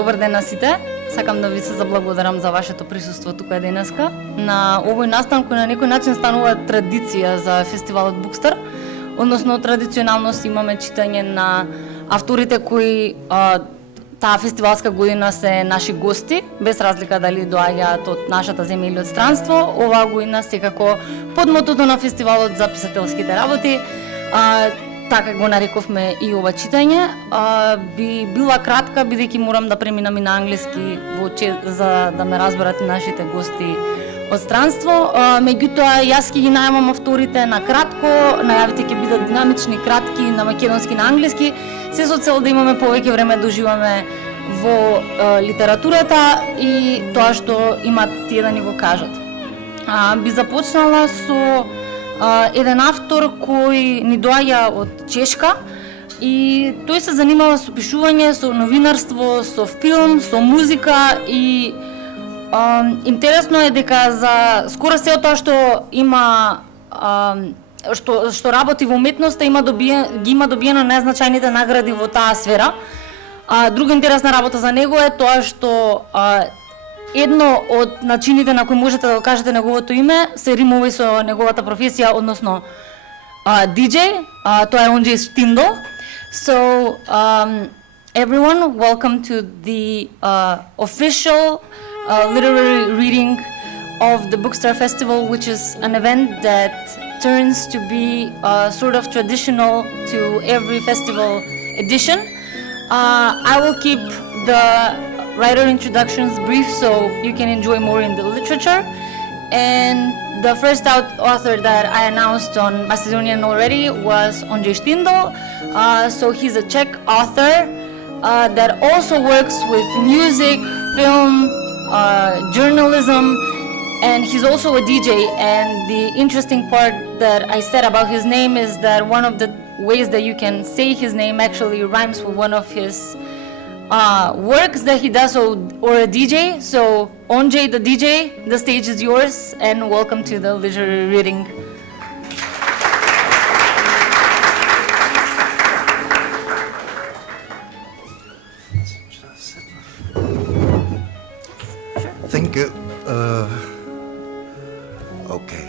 Добар ден на сите. Сакам да ви се заблагодарам за вашето присуство тука денеска. На овој настан кој на некој начин станува традиција за фестивалот Bookster, односно традиционално имаме читање на авторите кои таа фестивалска година се наши гости, без разлика дали доаѓаат од нашата земја или од странство. Оваа година секако под мотото на фестивалот за писателските работи, така го нарековме и ова читање. Би била кратка, бидејќи морам да преминам и на англиски за да ме разберат нашите гости од странство. Меѓутоа, јас ќе ги најавам авторите на кратко, најавите ќе бидат динамични, кратки, на македонски, на англиски, се со цел да имаме повеќе време да уживаме во литературата и тоа што имат тие да ни го кажат. Би започнала со еден автор кој ни доаѓа од Чешка и тој се занимава со пишување, со новинарство, со филм, со музика и интересно е дека за скоро се тоа што има што работи во уметноста ги има добиено најзначајните награди во таа сфера. Друга интересна работа за него е тоа што едно од начините на кои можете да го кажете неговото име се римува и со неговата професија, односно DJ. Тоа е Ondřej Štindl. So everyone, welcome to the official literary reading of the Bookster Festival, which is an event that turns to be sort of traditional to every festival edition. I will keep the writer introductions brief so you can enjoy more in the literature. And the first author that I announced on Macedonian already was Ondřej Štindl. So he's a Czech author that also works with music, film, journalism, and he's also a DJ. And the interesting part that I said about his name is that one of the ways that you can say his name actually rhymes with one of his works that he does, or a DJ. So Ondřej, the DJ, the stage is yours, and welcome to the literary reading. Thank you. Okay.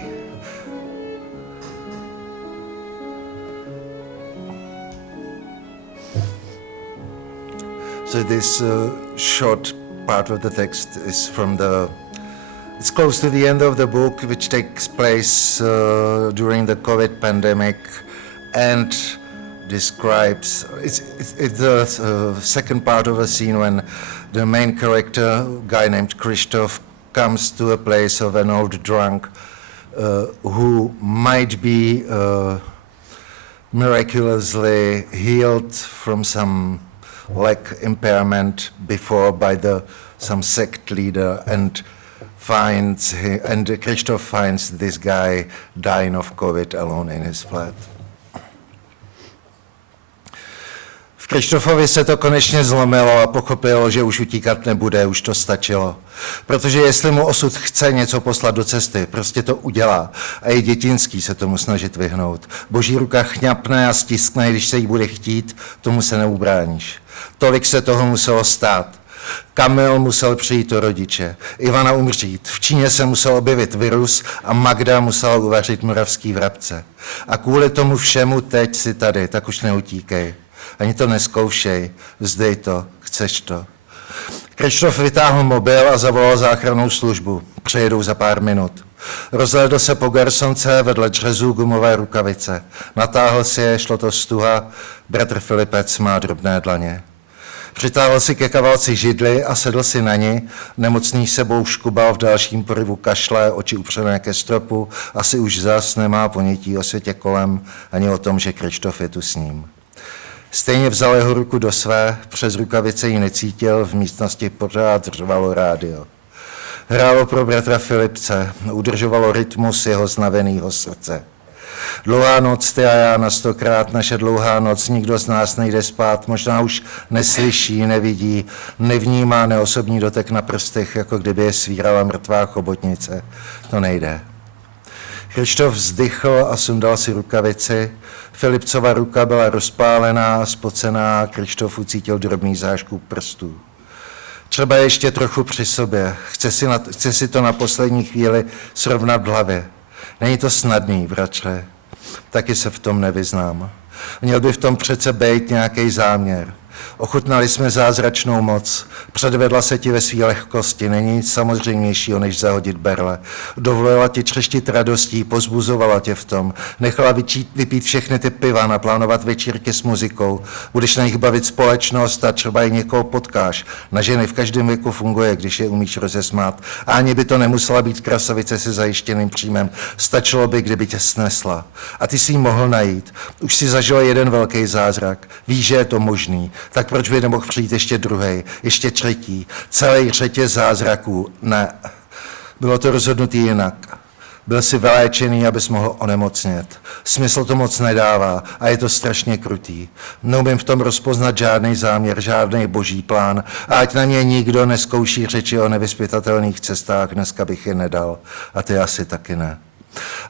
So this short part of the text is it's close to the end of the book, which takes place during the COVID pandemic, and describes, it's the second part of a scene when the main character, a guy named Christoph, comes to a place of an old drunk who might be miraculously healed from some leg impairment before by some sect leader, and Christoph finds this guy dying of COVID alone in his flat. V Krištofovi se to konečně zlomilo a pochopil, že už utíkat nebude, už to stačilo. Protože jestli mu osud chce něco poslat do cesty, prostě to udělá. A je dětinský se tomu snažit vyhnout. Boží ruka chňapne a stiskne, když se jí bude chtít, tomu se neubráníš. Tolik se toho muselo stát. Kamil musel přijít o rodiče, Ivana umřít, v Číně se musel objevit virus a Magda musela uvařit moravský vrabce. A kvůli tomu všemu teď si tady, tak už neutíkej. Ani to neskoušej, vzdej to, chceš to. Krištof vytáhl mobil a zavolal záchrannou službu. Přijedou za pár minut. Rozhlédl se po garsonce, vedle dřezů gumové rukavice. Natáhl si je, šlo to stuha, bratr Filipec má drobné dlaně. Přitáhl si ke kavalci židli a sedl si na ní, nemocný sebou škubal v dalším poryvu kašle, oči upřené ke stropu, asi už zas nemá ponětí o světě kolem, ani o tom, že Krištof je tu s ním. Stejně vzal jeho ruku do své, přes rukavice ji necítil, v místnosti pořád řvalo rádio. Hrálo pro bratra Filipce, udržovalo rytmus jeho znaveného srdce. Dlouhá noc, ty a já na 100krát, naše dlouhá noc, nikdo z nás nejde spát, možná už neslyší, nevidí, nevnímá neosobní dotek na prstech, jako kdyby je svírala mrtvá chobotnice. To nejde. Krištof vzdychl a sundal si rukavici. Filipcova ruka byla rozpálená, spocená, Krištof ucítil drobný záškup prstů. Třeba ještě trochu při sobě. Chce si to na poslední chvíli srovnat v hlavě. Není to snadný, bratře. Taky se v tom nevyznám. Měl by v tom přece být nějaký záměr. Ochutnali jsme zázračnou moc. Předvedla se ti ve své lehkosti. Není nic samozřejmějšího, než zahodit berle. Dovolila ti třeštit radostí, pozbuzovala tě v tom. Nechala vypít všechny ty piva, naplánovat večírky s muzikou. Budeš na nich bavit společnost a třeba i někoho potkáš. Na ženy v každém věku funguje, když je umíš rozesmát. A ani by to nemusela být krasavice se zajištěným příjmem. Stačilo by, kdyby tě snesla. A ty si ji mohl najít. Už si zažil jeden velký zázrak. Víš, že je to možný. Tak proč by nemohl přijít ještě druhej, ještě třetí, celý řetěz zázraků? Ne, bylo to rozhodnutý jinak. Byl si vyléčený, abys mohl onemocnět. Smysl to moc nedává a je to strašně krutý. Neumím v tom rozpoznat žádný záměr, žádný boží plán a ať na mě nikdo neskouší řeči o nevyzpytatelných cestách, dneska bych je nedal a ty asi taky ne.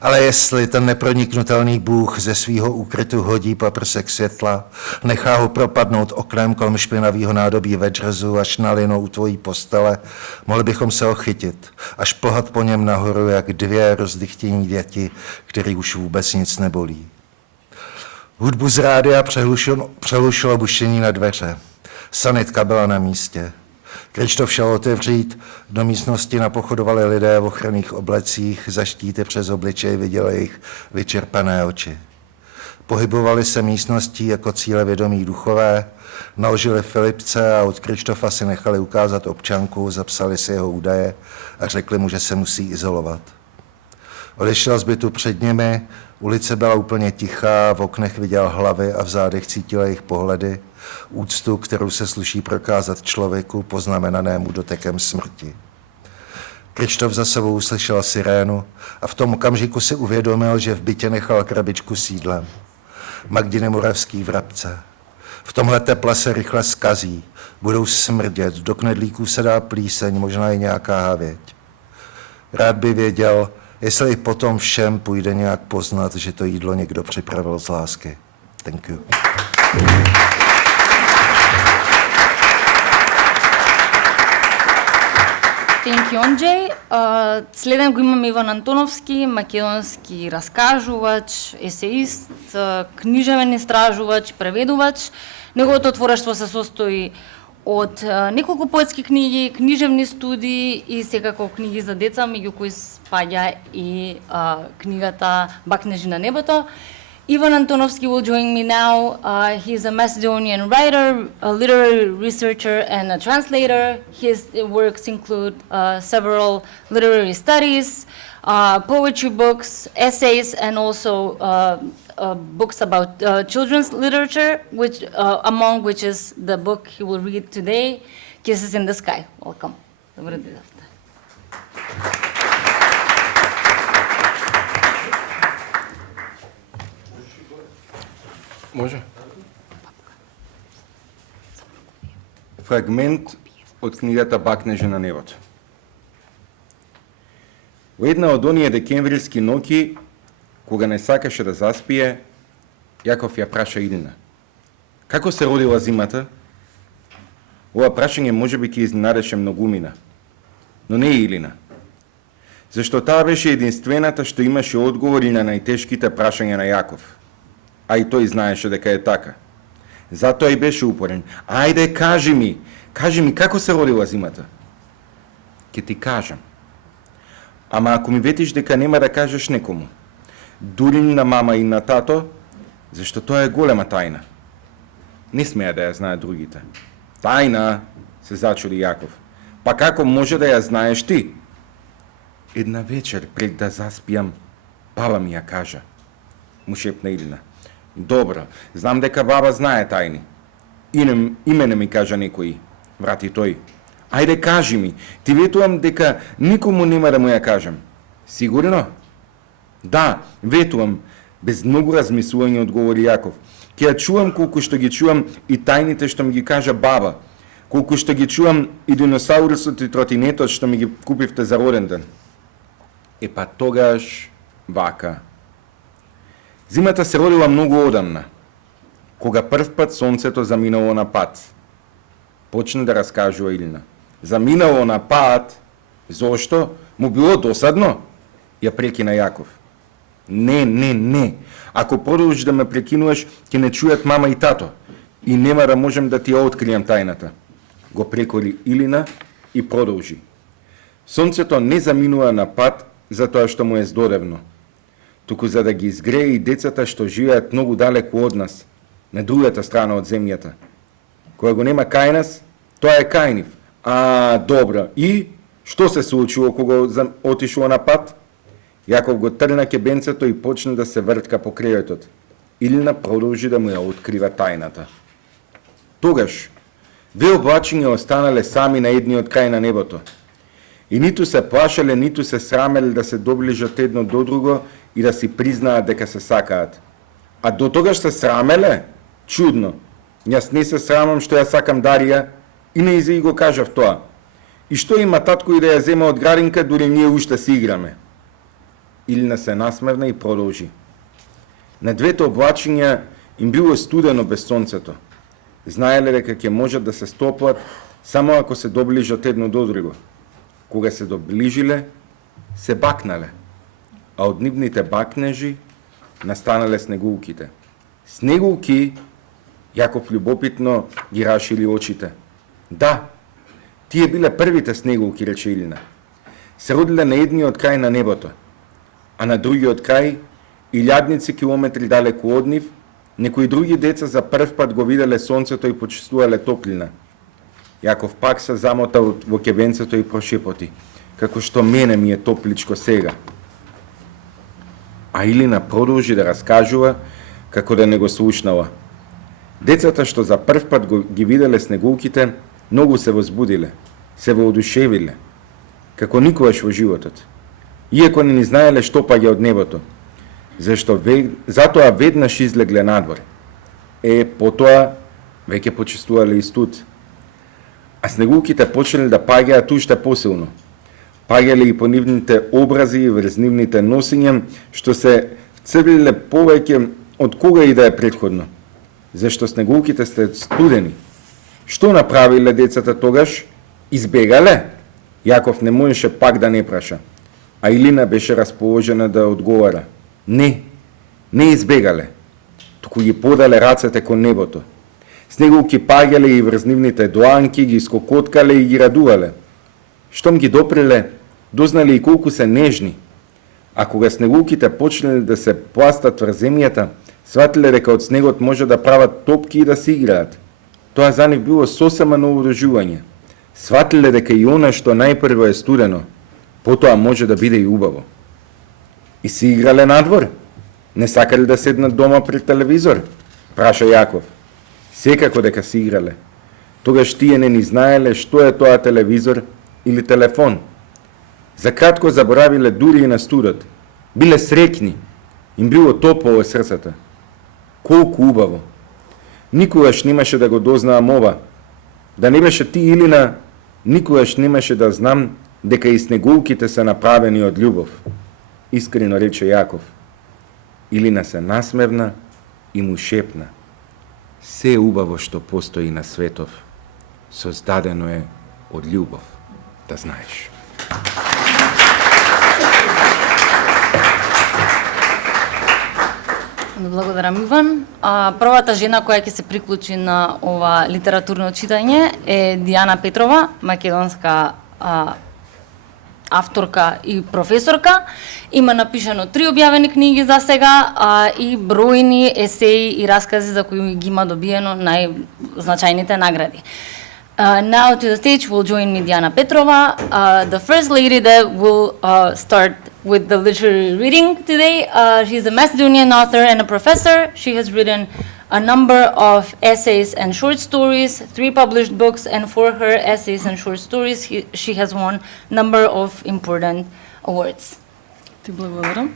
Ale jestli ten neproniknutelný Bůh ze svýho úkrytu hodí paprsek světla, nechá ho propadnout oknem kolem špinavýho nádobí ve dřezu až na lino u tvojí postele, mohli bychom se ho chytit a šplhat po něm nahoru jak dvě rozdychtění děti, který už vůbec nic nebolí. Hudbu z rádia přehlušilo bušení na dveře. Sanitka byla na místě. Krištof šel otevřít, do místnosti napochodovali lidé v ochranných oblecích, za štíty přes obličej viděl jejich vyčerpané oči. Pohybovali se místností jako cílevědomí duchové, naložili Filipce a od Krištofa si nechali ukázat občanku, zapsali si jeho údaje a řekli mu, že se musí izolovat. Odešel z bytu před nimi, ulice byla úplně tichá, v oknech viděl hlavy a v zádech cítil jejich pohledy, úctu, kterou se sluší prokázat člověku poznamenanému dotekem smrti. Krištof za sebou uslyšel sirénu a v tom okamžiku si uvědomil, že v bytě nechal krabičku s jídlem. Magdiny Moravský vrabce. V tomhle teple se rychle skazí, budou smrdět, do knedlíků se dá plíseň, možná i nějaká havěť. Rád by věděl, jestli i potom všem půjde nějak poznat, že to jídlo někdo připravil z lásky. Thank you. Thank you, Ondřej. Следен го имаме Иван Антоновски, македонски раскажувач, есеист, книжевен истражувач, преведувач. Неговото творештво се состои од неколку поетски книги, книжевни студии и секако книги за деца, меѓу кои спаѓа и книгата Бакнежи на небото. Ivan Antonovski will join me now. He is a Macedonian writer, a literary researcher, and a translator. His works include several literary studies, poetry books, essays, and also books about children's literature, which among which is the book he will read today, Kisses in the Sky. Welcome. Добре дојдовте. Може? Фрагмент од книгата Бакнежи на небото. Во една од оние декемврилски ноќи, кога не сакаше да заспие, Јаков ја праша Илина: како се родила зимата? Ова прашање можеби ќе изненадеше многумина, но не и Илина. Зашто таа беше единствената што имаше одговори на најтешките прашања на Јаков. А и тој знаеше дека е така. Затоа и беше упорен. Ајде, кажи ми како се родила зимата? Ке ти кажам. Ама ако ми ветиш дека нема да кажеш некому, дури на мама и на тато, зашто тоа е голема тајна. Не смеа да ја знаат другите. Тајна, се зачуди Јаков. Па како може да ја знаеш ти? Една вечер пред да заспијам, баба ми ја кажа, му шепна Илина. Добро, знам дека баба знае тајни. Име не ми кажа некој, врати тој. Ајде кажи ми, ти ветувам дека никому нема да му ја кажам. Сигурно? Да, ветувам, без многу размислување одговори Јаков. Ќе ја чувам колку што ги чувам и тајните што ми ги кажа баба, колку што ги чувам и диносаурусот и тротинетот што ми ги купивте за роден ден. Па тогаш вака. Зимата се родила многу одамна, кога прв пат сонцето заминало на пат. Почна да раскажува Илина. заминало на пат, зошто? Му било досадно? Ја прекина Јаков. Не. Ако продолжиш да ме прекинуваш, ќе не чујат мама и тато. И нема да можем да ти ја откријам тајната. Го прекори Илина и продолжи. Сонцето не заминува на пат затоа што му е здодевно, туку за да ги изгрее и децата што живеат многу далеку од нас, на другата страна од земјата. Кога го нема кај нас, тоа е кај нив. Добро. И што се случило кога отишло на пат? Јаков го трна кебенцето и почна да се вртка по креветот. Илина продолжи да му ја открива тајната. Тогаш, две облачиња останале сами на едниот крај на небото. И ниту се плашеле, ниту се срамеле да се доближат едно до друго и да си признаат дека се сакаат. А до тогаш се срамеле? Чудно. Јас не се срамам што ја сакам Дарија и не и го кажав тоа. И што има татко и да ја зема од градинка, дури ние уште си играме. Илина се насмевна и продолжи. На двете облачиња им било студено без сонцето. Знаеле дека ќе можат да се стоплат само ако се доближат едно до друго. Кога се доближиле, се бакнале, а од нивните бакнежи настанале снегулките. Снегулки, Јаков љубопитно ги рашили очите. Да, тие биле првите снегулки, рече Илина. Се родиле на едниот крај на небото, а на другиот крај, илјадници километри далеку од нив, некои други деца за прв пат го виделе сонцето и почувствувале топлина. Јаков пак се замота во кебенцето и прошепоти, како што мене ми е топличко сега. А Илина продолжи да раскажува како да не го слушнала. Децата што за прв пат ги виделе снегулките, многу се возбудиле, се воодушевиле, како никогаш во животот. Иако не ни знаеле што паѓа од небото, затоа веднаш излегле надвор. Потоа веќе почувствувале и студ. А снегулките почнале да паѓаат уште посилно. Паѓале и по нивните образи и врз нивните носиња, што се вцрвиле повеќе од кога и да е претходно. Зашто снегулките сте студени. Што направиле децата тогаш? Избегале? Јаков не можеше пак да не праша. А Илина беше расположена да одговара. Не избегале, туку ги подале рацете кон небото. Снегулки паѓале и врз нивните доанки, ги скокоткале и ги радувале. Штом ги допреле, дознале и колку се нежни. А кога снегулките почнале да се пластат врз земјата, сватиле дека од снегот може да прават топки и да се играат. Тоа за нив било сосема ново доживање. Сватиле дека и она што најпрво е студено, потоа може да биде и убаво. И си играле надвор? Не сакале да седнат дома пред телевизор? Праша Јаков. Секако дека си играле. Тогаш тие не ни знаеле што е тоа телевизор или телефон. За кратко заборавиле дури и на студот. Биле среќни. Им било топло во срцата. Колку убаво. Никогаш немаше да го дознаам ова. Да не беше ти, Илина, никогаш немаше да знам дека и снегулките се направени од љубов. Искрено рече Јаков. Илина се насмевна и му шепна. Се убаво што постои на светов, создадено е од љубов, да знаеш. Благодарам, Иван. Првата жена која ќе се приклучи на ова литературно читање е Дијана Петрова, македонска авторка и професорка. Има напишано 3 објавени книги за сега и бројни есеи и раскази за кои ги има добиено најзначајните награди. Now to the stage will join me Diana Petrova, the first lady that will start with the literary reading today. She's a Macedonian author and a professor. She has written a number of essays and short stories, 3 published books, and for her essays and short stories, she has won a number of important awards. Ти благодарам.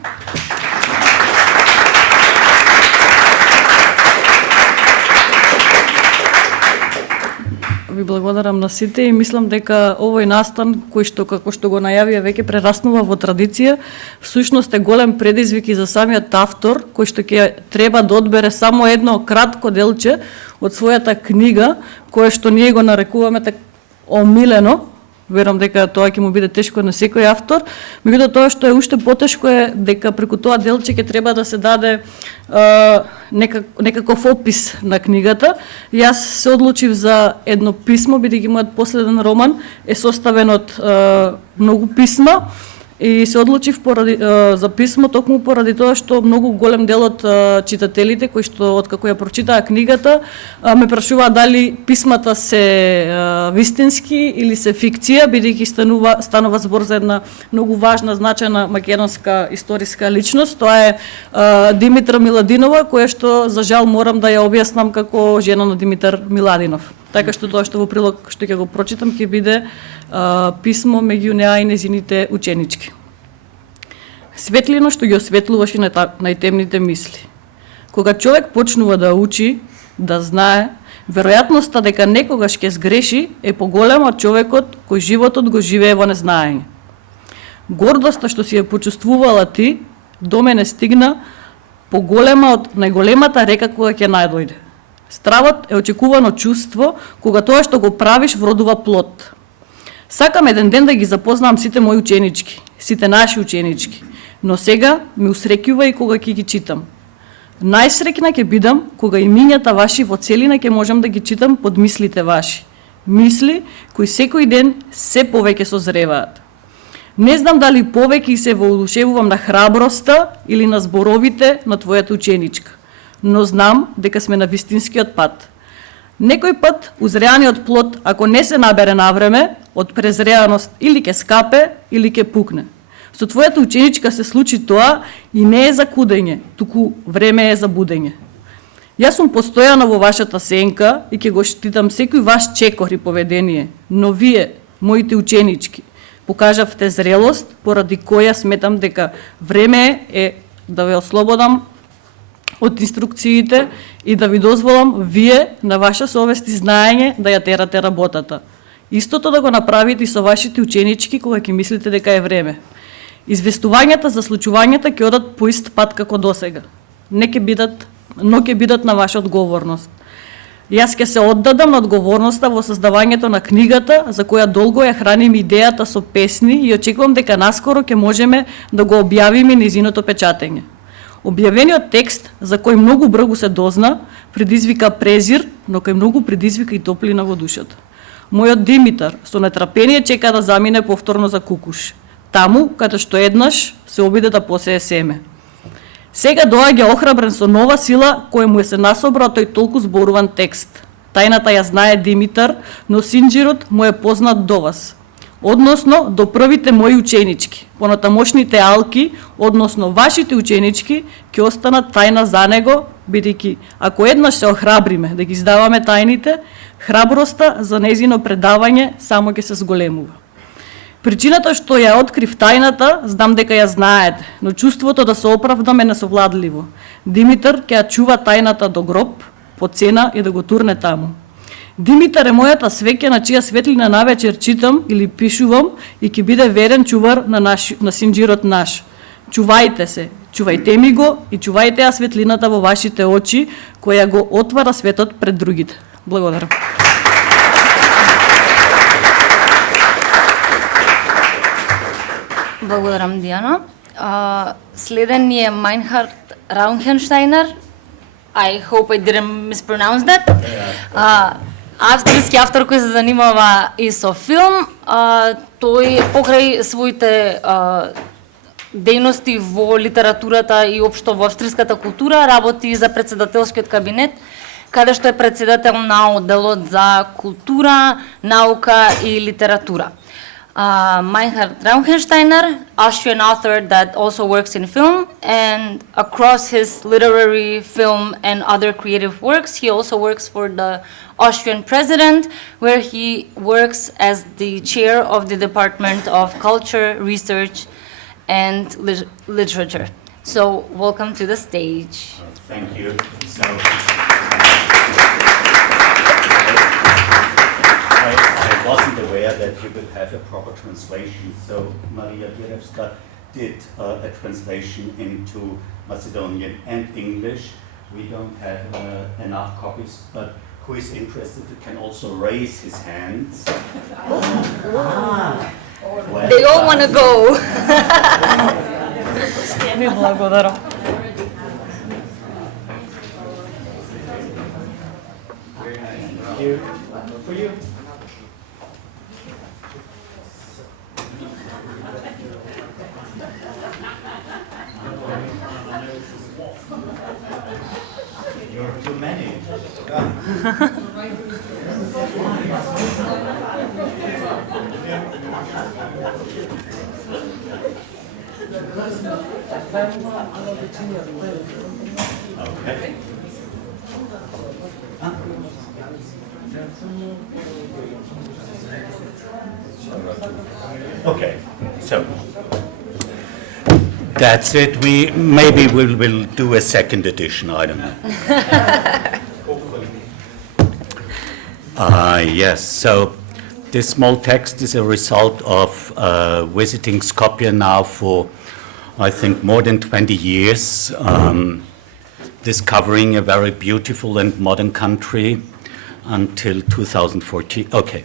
Ви благодарам на сите и мислам дека овој настан, кој што, како што го најавија, веќе прераснува во традиција, всушност е голем предизвик и за самиот автор, кој што ќе треба да одбере само едно кратко делче од својата книга, кое што ние го нарекуваме омилено Верувам дека тоа ќе му биде тешко на секој автор, меѓутоа тоа што е уште потешко е дека преку тоа делче ќе треба да се даде некаков опис на книгата. Јас се одлучив за едно писмо, бидејќи мојот последен роман е составен од многу писма, и се одлучив за писмо токму поради тоа што многу голем дел од читателите кои што откако ја прочитаа книгата ме прашуваат дали писмата се вистински или се фикција, бидејќи станува збор за една многу важна, значајна македонска историска личност. Тоа е Димитра Миладинова, која што за жал морам да ја објаснам како жена на Димитар Миладинов. Така што тоа што во прилог што ќе го прочитам ќе биде писмо меѓу неа и незините ученички. Светлино што ги осветлуваше најтемните мисли. Кога човек почнува да учи, да знае, веројатноста дека некогаш ќе сгреши е поголема од човекот кој животот го живее во незнаење. Гордоста што си ја почувствувала ти, до мене стигна поголема од најголемата река кога ќе најдојде. Стравот е очекувано чувство кога тоа што го правиш вродува плод. Сакам еден ден да ги запознам сите мои ученички, сите наши ученички, но сега ме усреќува и кога ќе ги читам. Најсреќна ќе бидам кога имињата ваши во целина ќе можам да ги читам под мислите ваши. Мисли кои секој ден се повеќе созреваат. Не знам дали повеќе се воодушевувам на храброста или на зборовите на твојата ученичка, но знам дека сме на вистинскиот пат. Некој пат узреаниот плод, ако не се набере навреме, од презреаност или ќе скапе, или ќе пукне. Со твојата ученичка се случи тоа и не е за кудење, туку време е за будење. Јас сум постојана во вашата сенка и ќе го штитам секој ваш чекор и поведение, но вие, моите ученички, покажавте зрелост, поради која сметам дека време е да ве ослободам од инструкциите и да ви дозволам вие на ваша совест и знаење да ја терате работата. Истото да го направите и со вашите ученички кога ќе мислите дека е време. Известувањата за случувањата ќе одат по ист пат како досега. Но ќе бидат на ваша одговорност. Јас ќе се оддадам на одговорноста во создавањето на книгата, за која долго ја храним идејата со песни и очекувам дека наскоро ќе можеме да го објавиме нејзиното печатење. Објавениот текст, за кој многу брзо се дозна, предизвика презир, но кој многу предизвика и топлина во душата. Мојот Димитар со нетрпение чека да замине повторно за Кукуш, таму каде што еднаш се обиде да посее семе. Сега доаѓа охрабрен со нова сила која му се насобра тој толку зборуван текст. Тајната ја знае Димитар, но синџирот му е познат до вас. Односно до првите мои ученички. Понатамошните алки, односно вашите ученички, ќе останат тајна за него, бидејќи ако еднаш се охрабриме да ги издаваме тајните, храброста за нејзино предавање само ќе се зголемува. Причината што ја открив тајната, знам дека ја знаете, но чувството да се оправдам е несовладливо. Димитар ќе ја чува тајната до гроб, по цена и да го турне таму. Димитар е мојата свеќа на чија светлина навечер читам или пишувам и ќе биде верен чувар на синџирот наш. Чувајте се, чувајте ми го и чувајте ја светлината во вашите очи, која го отвара светот пред другите. Благодарам. Благодарам, Диана. Следен ни е Майнхард Раунхенштайнер. I hope I didn't mispronounce that. Австријски автор кој се занимава и со филм. Тој покрај своите дејности во литературата и општо во австриската култура работи за председателскиот кабинет, каде што е председател на одделот за култура, наука и литература. Meinhard Rauchensteiner, Austrian author that also works in film, and across his literary, film, and other creative works, he also works for the Austrian president, where he works as the chair of the Department of Culture, Research, and Literature. So, welcome to the stage. Thank you. I wasn't aware that you would have a proper translation, so Maria Bierewska did a translation into Macedonian and English. We don't have enough copies, but who is interested can also raise his hands. They all want to go. Ви благодарам. For you. You're too many. Okay. Okay, so that's it. Maybe we'll do a second edition. I don't know. Yes. So this small text is a result of visiting Skopje now for, I think, more than 20 years, discovering a very beautiful and modern country until 2014. Okay.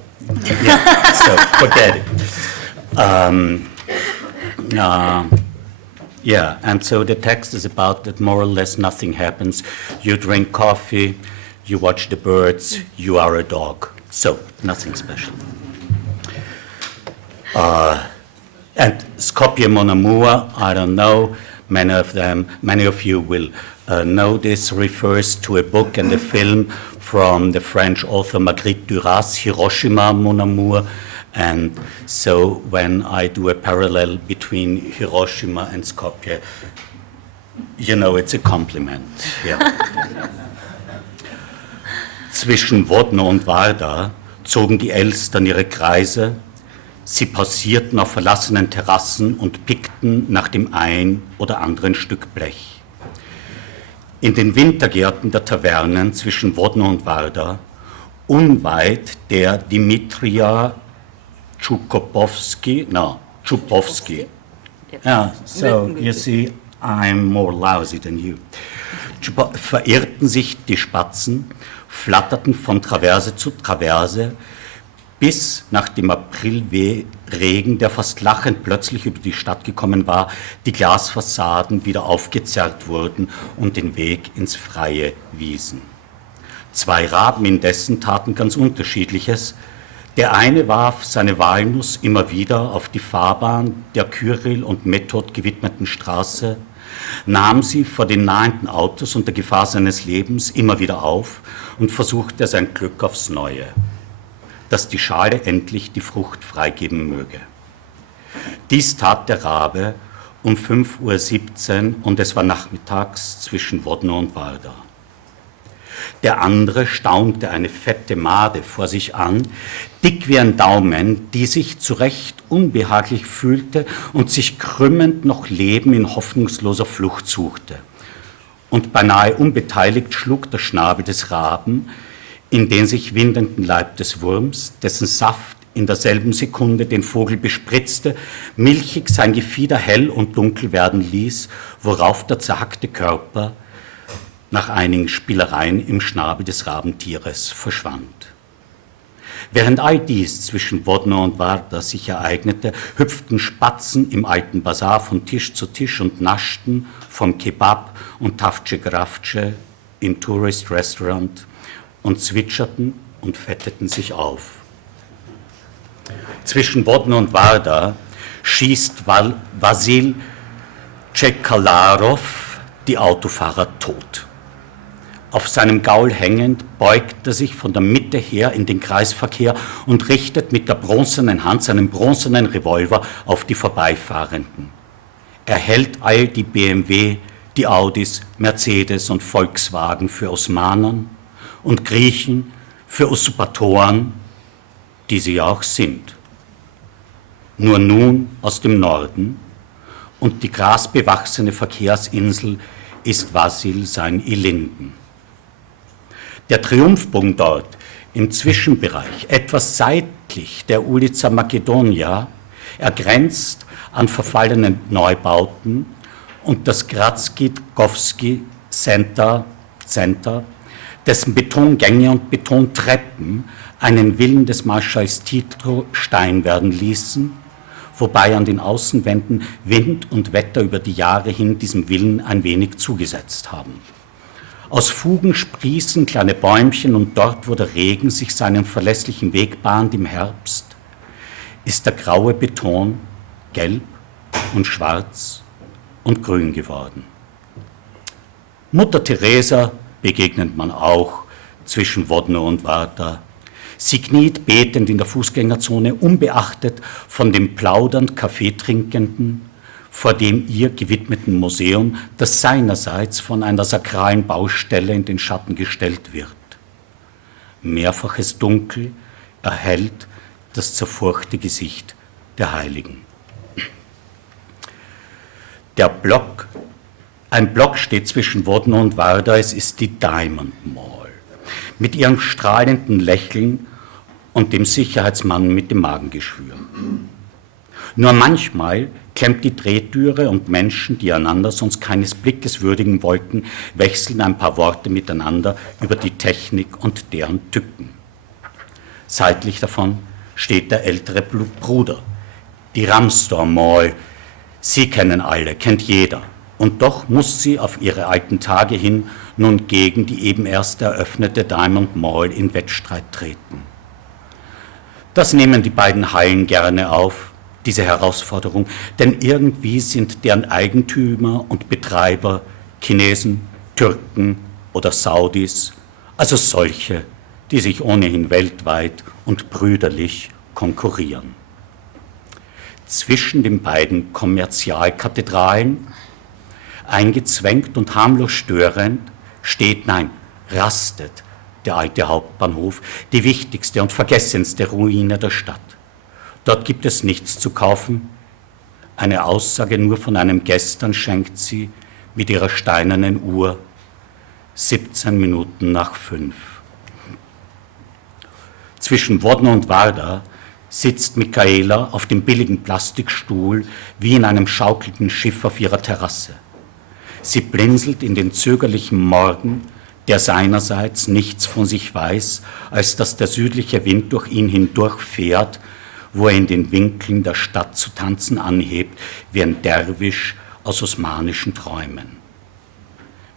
Yeah, so forget it. Yeah, and so the text is about that more or less nothing happens. You drink coffee, you watch the birds, you are a dog. So, nothing special. And Skopje Mon Amour, I don't know, many of you will know this, refers to a book and a film from the French author Marguerite Duras, Hiroshima Mon Amour. And so when I do a parallel between Hiroshima and Skopje, you know, it's a compliment. Yeah. Zwischen Wodno und Warda zogen die Elstern ihre Kreise. Sie pausierten auf verlassenen Terrassen und pickten nach dem ein oder anderen Stück Blech. In den Wintergärten der Tavernen zwischen Wodno und Warda, unweit der Dimitrija Chupowski. Yeah, so you see, I'm more lousy than you. Verirrten sich die Spatzen, flatterten von Traverse zu Traverse, bis nach dem Aprilregen, der fast lachend plötzlich über die Stadt gekommen war, die Glasfassaden wieder aufgezerrt wurden und den Weg ins Freie wiesen. Zwei Raben indessen taten ganz Unterschiedliches. Der eine warf seine Walnuss immer wieder auf die Fahrbahn der Kyrill und Method gewidmeten Straße, nahm sie vor den nahenden Autos unter Gefahr seines Lebens immer wieder auf und versuchte sein Glück aufs Neue, dass die Schale endlich die Frucht freigeben möge. Dies tat der Rabe um 5:17 Uhr und es war nachmittags zwischen Wodno und Warda. Der andere staunte eine fette Made vor sich an, dick wie ein Daumen, die sich zu Recht unbehaglich fühlte und sich krümmend noch Leben in hoffnungsloser Flucht suchte. Und beinahe unbeteiligt schlug der Schnabel des Raben in den sich windenden Leib des Wurms, dessen Saft in derselben Sekunde den Vogel bespritzte, milchig sein Gefieder hell und dunkel werden ließ, worauf der zerhackte Körper nach einigen Spielereien im Schnabel des Rabentieres verschwand. Während all dies zwischen Wodno und Warda sich ereignete, hüpften Spatzen im alten Bazar von Tisch zu Tisch und naschten vom Kebab und Tafce Grafce im Tourist Restaurant und zwitscherten und fetteten sich auf. Zwischen Wodno und Warda schießt Vasil Tschekalarov die Autofahrer tot. Auf seinem Gaul hängend beugt er sich von der Mitte her in den Kreisverkehr und richtet mit der bronzenen Hand seinen bronzenen Revolver auf die Vorbeifahrenden. Er hält all die BMW, die Audis, Mercedes und Volkswagen für Osmanen und Griechen für Usurpatoren, die sie ja auch sind. Nur nun aus dem Norden und die grasbewachsene Verkehrsinsel ist Vasil sein Ilinden. Der Triumphbogen dort im Zwischenbereich, etwas seitlich der Ulica Makedonia, ergrenzt an verfallenen Neubauten und das Gradski-Tkowski Center, dessen Betongänge und Betontreppen einen Willen des Marschalls Tito Stein werden ließen, wobei an den Außenwänden Wind und Wetter über die Jahre hin diesem Willen ein wenig zugesetzt haben. Aus Fugen sprießen kleine Bäumchen und dort, wo der Regen sich seinen verlässlichen Weg bahnt im Herbst, ist der graue Beton gelb und schwarz und grün geworden. Mutter Teresa begegnet man auch zwischen Wodno und Warta. Sie kniet betend in der Fußgängerzone, unbeachtet von dem plaudernd Kaffeetrinkenden vor dem ihr gewidmeten Museum, das seinerseits von einer sakralen Baustelle in den Schatten gestellt wird. Mehrfaches Dunkel erhellt das zerfurchte Gesicht der Heiligen. Ein Block steht zwischen Wodno und Warda, es ist die Diamond Mall, mit ihrem strahlenden Lächeln und dem Sicherheitsmann mit dem Magengeschwür. Nur manchmal klemmt die Drehtüre und Menschen, die einander sonst keines Blickes würdigen wollten, wechseln ein paar Worte miteinander über die Technik und deren Tücken. Seitlich davon steht der ältere Bruder, die Ramstor Mall. Sie kennen alle, kennt jeder. Und doch muss sie auf ihre alten Tage hin nun gegen die eben erst eröffnete Diamond Mall in Wettstreit treten. Das nehmen die beiden Hallen gerne auf, diese Herausforderung, denn irgendwie sind deren Eigentümer und Betreiber Chinesen, Türken oder Saudis, also solche, die sich ohnehin weltweit und brüderlich konkurrieren. Zwischen den beiden Kommerzialkathedralen, eingezwängt und harmlos störend, rastet der alte Hauptbahnhof, die wichtigste und vergessenste Ruine der Stadt. Dort gibt es nichts zu kaufen. Eine Aussage nur von einem Gestern schenkt sie mit ihrer steinernen Uhr 17 Minuten nach 5. Zwischen Wodno und Warda sitzt Michaela auf dem billigen Plastikstuhl wie in einem schaukelnden Schiff auf ihrer Terrasse. Sie blinzelt in den zögerlichen Morgen, der seinerseits nichts von sich weiß, als dass der südliche Wind durch ihn hindurchfährt, wo er in den Winkeln der Stadt zu tanzen anhebt, wie ein Derwisch aus osmanischen Träumen.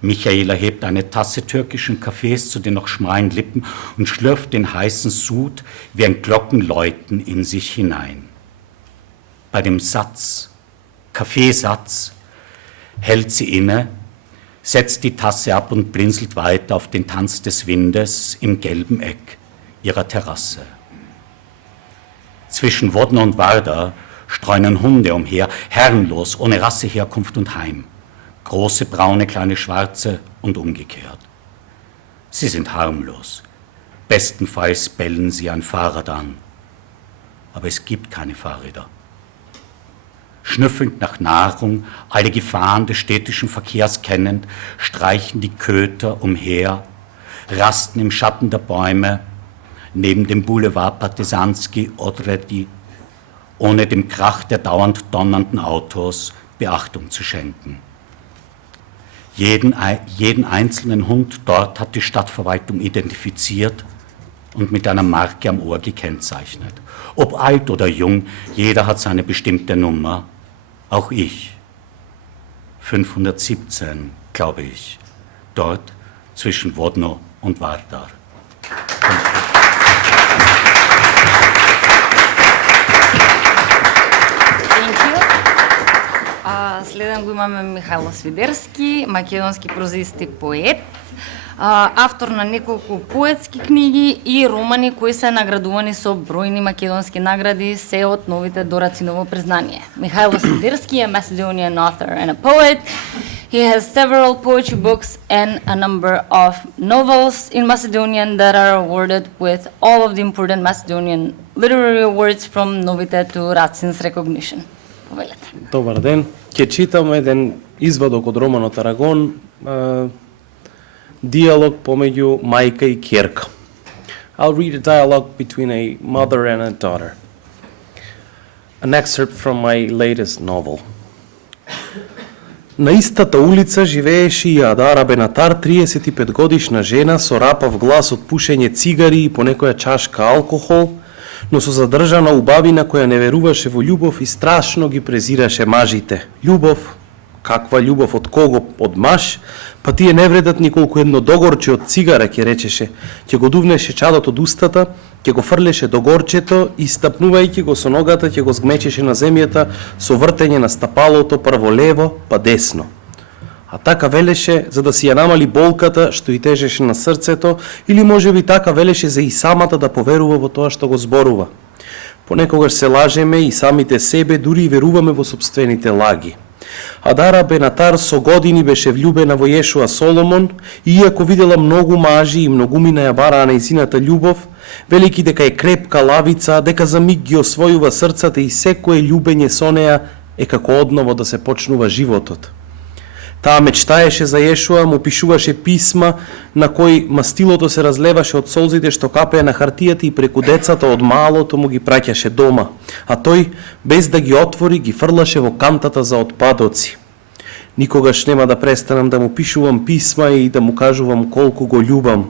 Michaela hebt eine Tasse türkischen Kaffees zu den noch schmalen Lippen und schlürft den heißen Sud wie ein Glockenläuten in sich hinein. Bei dem Kaffeesatz, hält sie inne, setzt die Tasse ab und blinzelt weiter auf den Tanz des Windes im gelben Eck ihrer Terrasse. Zwischen Wodno und Warda streunen Hunde umher, herrenlos, ohne Rasse, Herkunft und Heim. Große, braune, kleine, schwarze und umgekehrt. Sie sind harmlos. Bestenfalls bellen sie ein Fahrrad an. Aber es gibt keine Fahrräder. Schnüffelnd nach Nahrung, alle Gefahren des städtischen Verkehrs kennend, streichen die Köter umher, rasten im Schatten der Bäume, neben dem Boulevard Partisansky oder ohne dem Krach der dauernd donnernden Autos Beachtung zu schenken. Jeden einzelnen Hund dort hat die Stadtverwaltung identifiziert und mit einer Marke am Ohr gekennzeichnet. Ob alt oder jung, jeder hat seine bestimmte Nummer. Auch ich. 517, glaube ich. Dort zwischen Wodno und Vardar. Следен го имаме Михајло Свидерски, македонски прозаист и поет, автор на неколку поетски книги и романи кои се наградувани со бројни македонски награди, се од новите Дорациново признание. Михајло Свидерски е Macedonian author and a poet. He has several poetry books and a number of novels in Macedonian that are awarded with all of the important Macedonian literary awards from новите to Racines recognition. Повелете. Добар ден. Ќе читам еден извадок од романот Арагон, диалог помеѓу мајка и ќерка. I'll read a dialogue between a mother and a daughter. An excerpt from my latest novel. На истата улица живееше и Адара Бенатар, 35 годишна жена со рапав глас од пушење цигари и понекоја чашка алкохол, но со задржана убавина која не веруваше во љубов и страшно ги презираше мажите. Љубов? Каква љубов? Од кого? Од маж? Па тие не вредат николку едно догорче од цигара, ќе речеше. Ќе го дувнеше чадот од устата, ќе го фрлеше до горчето и стапнувајќи го со ногата ќе го згмечеше на земјата со вртење на стапалото прво лево, па десно. А така велеше за да си ја намали болката што и тежеше на срцето, или можеби така велеше за и самата да поверува во тоа што го зборува. Понекогаш се лажеме и самите себе, дури и веруваме во собствените лаги. Адара Бенатар со години беше влюбена во Јешуа Соломон и иако видела многу мажи и многумина ја бараа нејзината љубов, велики дека е крепка лавица, дека за миг ги освојува срцата и секое љубење со неа е како одново да се почнува животот. Таа мечтаеше за Јешуа, му пишуваше писма на кои мастилото се разлеваше од солзите што капеа на хартијата и преку децата од малото му ги праќаше дома, а тој, без да ги отвори, ги фрлаше во кантата за отпадоци. Никогаш нема да престанам да му пишувам писма и да му кажувам колку го љубам,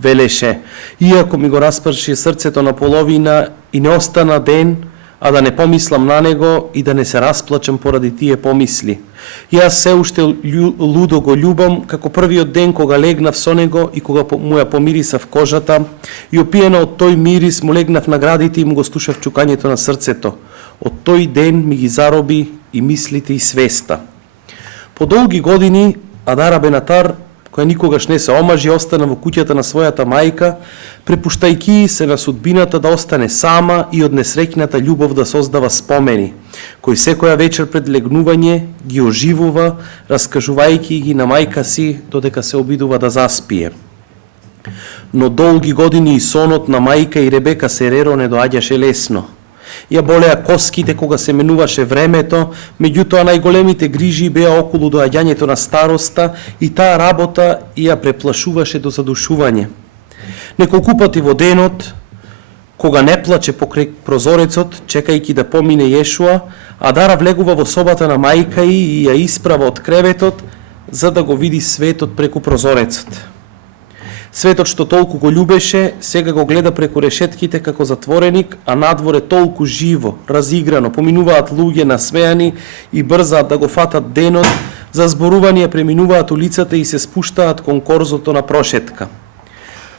велеше, иако ми го распрши срцето на половина и не остана ден, а да не помислам на него и да не се расплачам поради тие помисли. Јас се уште лудо го љубам, како првиот ден кога легнав со него и кога му ја помирисав кожата, и опиена од тој мирис му легнав на градите и му го слушав чукањето на срцето. Од тој ден ми ги зароби и мислите и свеста. По долги години Адара Бенатар, која никогаш не се омажи, остана во куќата на својата мајка, препуштајки се на судбината да остане сама и од несреќната љубов да создава спомени, кој секоја вечер пред легнување ги оживува, раскажувајќи ги на мајка си додека се обидува да заспие. Но долги години и сонот на мајка и Ребека Сереро не доаѓаше лесно. Ја болеа коските кога се менуваше времето, меѓутоа најголемите грижи беа околу доаѓањето на староста и таа работа ја преплашуваше до задушување. Неколку пати во денот, кога не плаче покрај прозорецот, чекајќи да помине Јешуа, Адара влегува во собата на мајка и ја исправа од креветот, за да го види светот преку прозорецот. Светот што толку го љубеше, сега го гледа преку решетките како затвореник, а надворе толку живо, разиграно, поминуваат луѓе насмеани и брзаат да го фатат денот, за зборување преминуваат улицата и се спуштаат кон корзото на прошетка.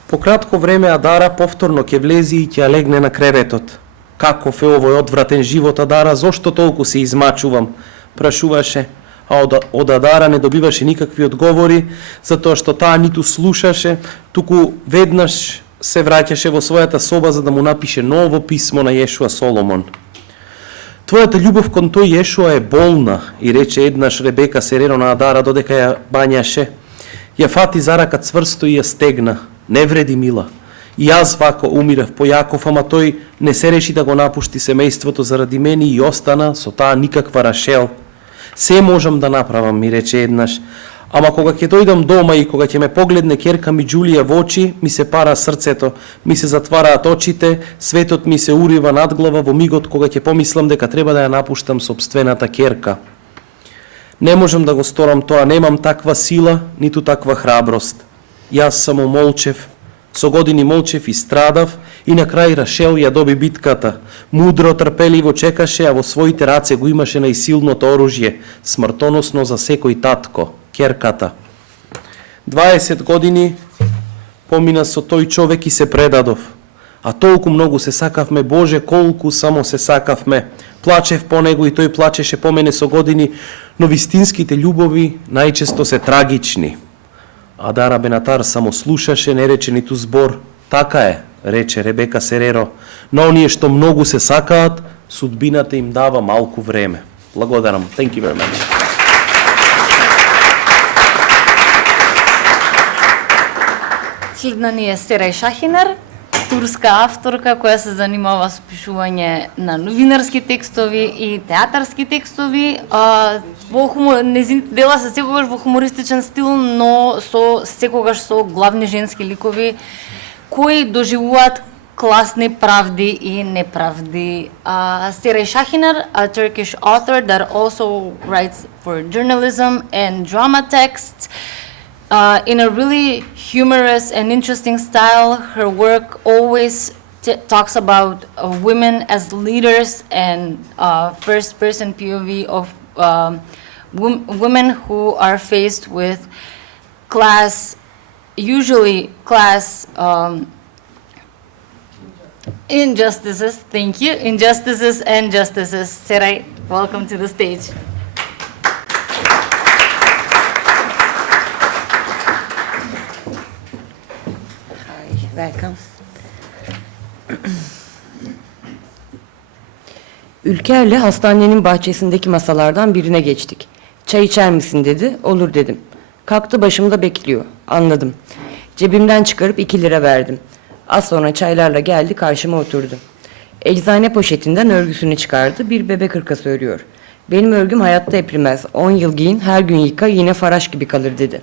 По кратко време Адара повторно ќе влези и ќе легне на креветот. Каков е овој одвратен живот, Адара, зошто толку се измачувам? Прашуваше, а од Адара не добиваше никакви одговори, затоа што таа ниту слушаше, туку веднаш се враќаше во својата соба за да му напише ново писмо на Јешуа Соломон. Твојата љубов кон тој Јешуа е болна, и рече еднаш Ребека Сереро на Адара додека ја бањаше. Ја фати за рака цврсто и ја стегна. Не вреди, мила. И јас вако умирав по Јаков, ама тој не се реши да го напушти семејството заради мене и остана со таа никаква Рашел. Се можам да направам, ми рече еднаш, ама кога ќе дојдам дома и кога ќе ме погледне ќерка ми Џулија во очи, ми се пара срцето, ми се затвараат очите, светот ми се урива надглава во мигот кога ќе помислам дека треба да ја напуштам собствената ќерка. Не можам да го сторам тоа, немам таква сила, ниту таква храброст. Јас само молчев, со години молчев и страдав, и на крај Рашел ја доби битката. Мудро, трпеливо чекаше, а во своите раце го имаше најсилното оружје, смртоносно за секој татко, ќерката. 20 години помина со тој човек и се предадов. А толку многу се сакавме, Боже, колку само се сакавме. Плачев по него и тој плачеше по мене со години, но вистинските љубови најчесто се трагични. Адара Бенатар само слушаше, не рече ниту збор. Така е, рече Ребека Сереро, но оние што многу се сакаат, судбината им дава малку време. Благодарам. Thank you very much. Следна ни е Серај Шахинар, турска авторка која се занимава со пишување на новинарски текстови и театарски текстови. Незините дела се секогаш во хумористичен стил, но секогаш со главни женски ликови кои доживуваат класни правди и неправди. Seray Şahiner, a Turkish author that also writes for journalism and drama texts. In a really humorous and interesting style, her work always talks about women as leaders and first-person POV of women who are faced with usually class injustices. Thank you. Injustices and justices. Seray, welcome to the stage. Welcome. Ülker'le hastanenin bahçesindeki masalardan birine geçtik. Çay içer misin dedi. Olur dedim. Kalktı, başımda bekliyor. Anladım. Cebimden çıkarıp 2 lira verdim. Az sonra çaylarla geldi, karşıma oturdu. Eczane poşetinden örgüsünü çıkardı. Bir bebek hırkası örüyor. Benim örgüm hayatta eprimez. 10 yıl giyin, her gün yıka, yine faraş gibi kalır dedi.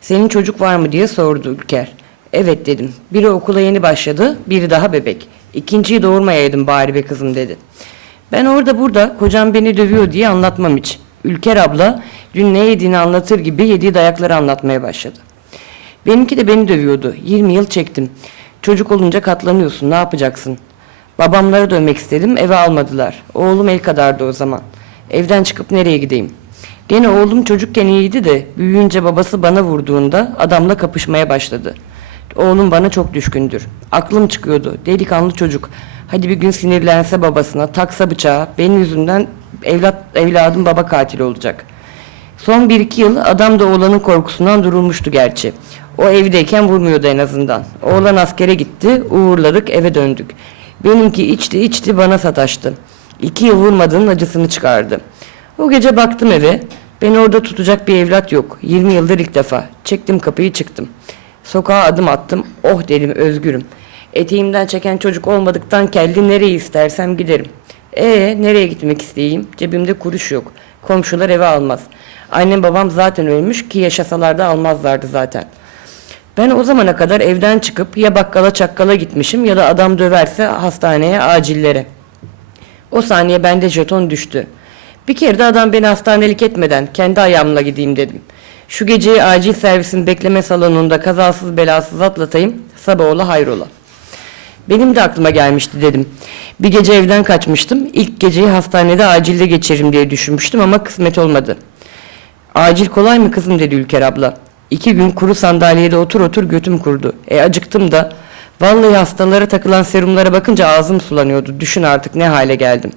Senin çocuk var mı diye sordu Ülker. Evet dedim. Biri okula yeni başladı, biri daha bebek. İkinciyi doğurmayaydım bari be kızım dedi. Ben orada burada kocam beni dövüyor diye anlatmam hiç. Ülker abla dün ne yediğini anlatır gibi yediği dayakları anlatmaya başladı. Benimki de beni dövüyordu. 20 yıl çektim. Çocuk olunca katlanıyorsun, ne yapacaksın? Babamları dövmek istedim, eve almadılar. Oğlum el kadardı o zaman. Evden çıkıp nereye gideyim? Gene oğlum çocukken iyiydi de büyüyünce babası bana vurduğunda adamla kapışmaya başladı. Oğlum bana çok düşkündür. Aklım çıkıyordu. Delikanlı çocuk. Hadi bir gün sinirlense babasına, taksa bıçağı, benim yüzümden evladım baba katili olacak. Son 1-2 yıl adam da oğlanın korkusundan durulmuştu gerçi. O evdeyken vurmuyordu en azından. Oğlan askere gitti, uğurladık, eve döndük. Benimki içti bana sataştı. 2 yıl vurmadığının acısını çıkardı. O gece baktım eve. Beni orada tutacak bir evlat yok. 20 yıldır ilk defa. Çektim kapıyı, çıktım. Sokağa adım attım. Oh dedim, özgürüm. Eteğimden çeken çocuk olmadıktan kelli nereye istersem giderim. Nereye gitmek isteyeyim? Cebimde kuruş yok. Komşular eve almaz. Annem babam zaten ölmüş ki yaşasalar da almazlardı zaten. Ben o zamana kadar evden çıkıp ya bakkala çakkala gitmişim ya da adam döverse hastaneye, acillere. O saniye bende jeton düştü. Bir kere de adam beni hastanelik etmeden kendi ayağımla gideyim dedim. Şu geceyi acil servisin bekleme salonunda kazasız belasız atlatayım, sabah ola hayrola. Benim de aklıma gelmişti dedim. Bir gece evden kaçmıştım. İlk geceyi hastanede acilde geçiririm diye düşünmüştüm ama kısmet olmadı. Acil kolay mı kızım dedi Ülker abla. 2 gün kuru sandalyede otur götüm kurdu. Acıktım da. Vallahi hastalara takılan serumlara bakınca ağzım sulanıyordu. Düşün artık ne hale geldim.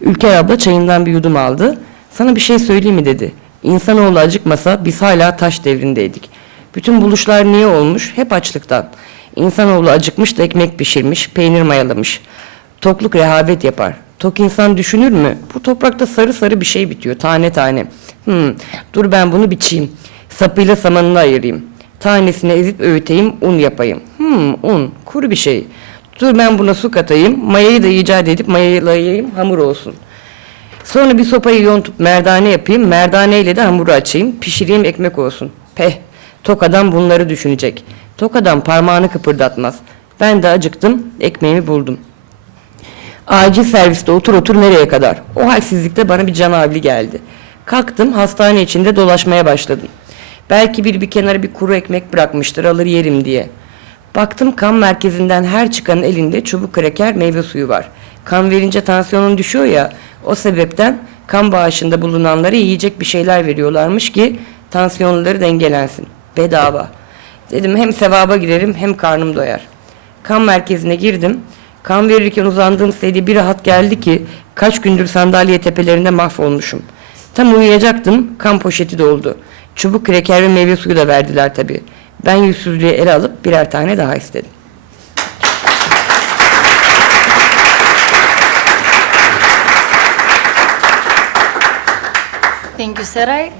Ülker abla çayından bir yudum aldı. Sana bir şey söyleyeyim mi dedi. İnsanoğlu acıkmasa biz hala taş devrindeydik. Bütün buluşlar niye olmuş? Hep açlıktan. İnsanoğlu acıkmış da ekmek pişirmiş, peynir mayalamış. Tokluk rehavet yapar. Tok insan düşünür mü? Bu toprakta sarı sarı bir şey bitiyor, tane tane. Dur ben bunu biçeyim. Sapıyla samanını ayırayım. Tanesini ezip öğüteyim, un yapayım. Un, kuru bir şey. Dur ben buna su katayım, mayayı da icat edip mayalayayım, hamur olsun. Sonra bir sopayı yontup merdane yapayım, merdaneyle de hamuru açayım, pişireyim ekmek olsun. Tok adam bunları düşünecek. Tok adam parmağını kıpırdatmaz. Ben de acıktım, ekmeğimi buldum. Acil serviste otur nereye kadar? O halsizlikte bana bir canavli geldi. Kalktım, hastane içinde dolaşmaya başladım. Belki bir kenara bir kuru ekmek bırakmıştır, alır yerim diye. Baktım kan merkezinden her çıkanın elinde çubuk kraker, meyve suyu var. Kan verince tansiyonun düşüyor ya, o sebepten kan bağışında bulunanlara yiyecek bir şeyler veriyorlarmış ki tansiyonları dengelensin. Bedava. Dedim hem sevaba girerim hem karnım doyar. Kan merkezine girdim. Kan verirken uzandığım seydi bir rahat geldi ki kaç gündür sandalye tepelerinde mahvolmuşum. Tam uyuyacaktım, kan poşeti doldu. Çubuk kreker ve meyve suyu da verdiler tabii. Ben yüzsüzlüğü ele alıp birer tane daha istedim. Thank you, Seray.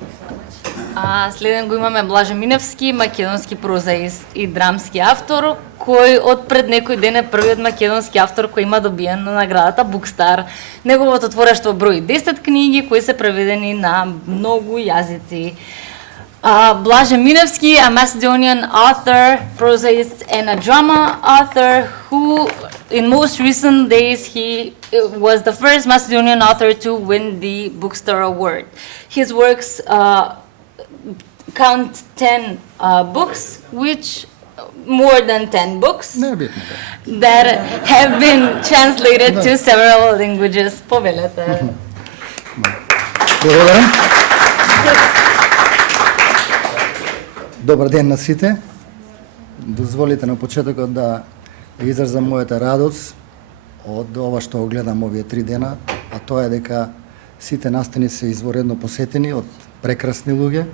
Следен го имаме Блажа Миневски, македонски прозаист и драмски автор, кој од пред некој ден е првиот македонски автор кој има добиена наградата Букстар. Неговото творештво брои 10 книги кои се преведени на многу јазици. Blaže Minevski, a Macedonian author, prosaist, and a drama author who, in most recent days, he was the first Macedonian author to win the Bookstar Award. His works count 10 books, which more than 10 books that have been translated to several languages. Повелете. Благодарам. Добар ден на сите. Дозволите на почетокот да изразам мојата радост од ова што го гледам овие 3 дена, а тоа е дека сите настани се изворедно посетени од прекрасни луѓе,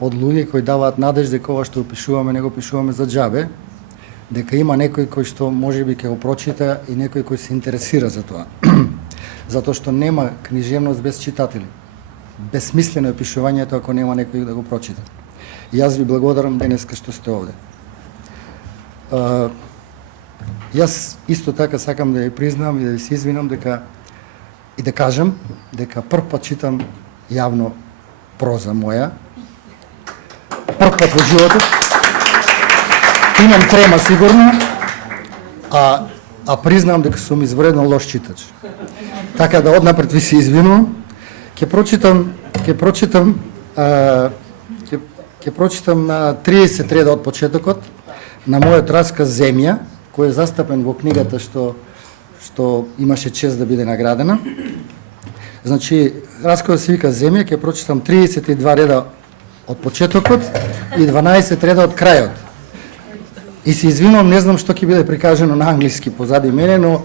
од луѓе кои даваат надеж дека ова што опишуваме не го пишуваме за џабе, дека има некој кој што можеби ќе го прочита и некој кој се интересира за тоа. Затоа што нема книжевност без читатели. Безсмислено е пишувањето ако нема некој да го прочита. И јас ви благодарам денеска што сте овде. Јас исто така сакам да ја признам и да ви се извинам дека и да кажам дека прв пат читам јавно проза моја. Прв пат во животот. Имам трема сигурно, а признам дека сум извредно лош читач. Така да однапред ви се извинувам. Ќе прочитам на 30 реда од почетокот на мојот расказ Земја, кој е застапен во книгата што имаше чест да биде наградена. Значи, расказот се вика Земја, ќе прочитам 32 реда од почетокот и 12 реда од крајот. И се извинувам, не знам што ќе биде прикажено на англиски позади мене, но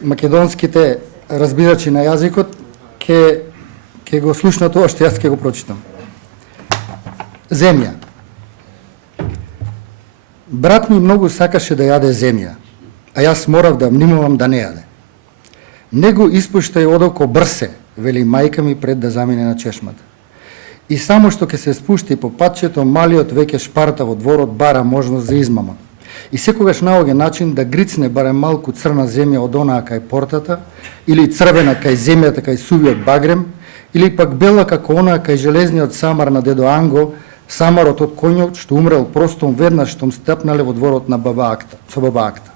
македонските разбирачи на јазикот ќе го слушнат тоа што јас ќе го прочитам. Земја. Брат ми многу сакаше да јаде земја, а јас морав да внимавам да не јаде. Него испуштај одоко брсе, вели мајка ми пред да замине на чешмата. И само што ќе се спушти по патчето, малиот веќе шпарта во дворот бара можност за измама. И секогаш наоѓа начин да грицне барем малку црна земја од онаа кај портата, или црвена кај земјата кај сувиот багрем, или пак бела како онаа кај железниот самар на дедо Анго, самарот од коњот што умрел простом веднаш штом стапнале во дворот на баба Акта.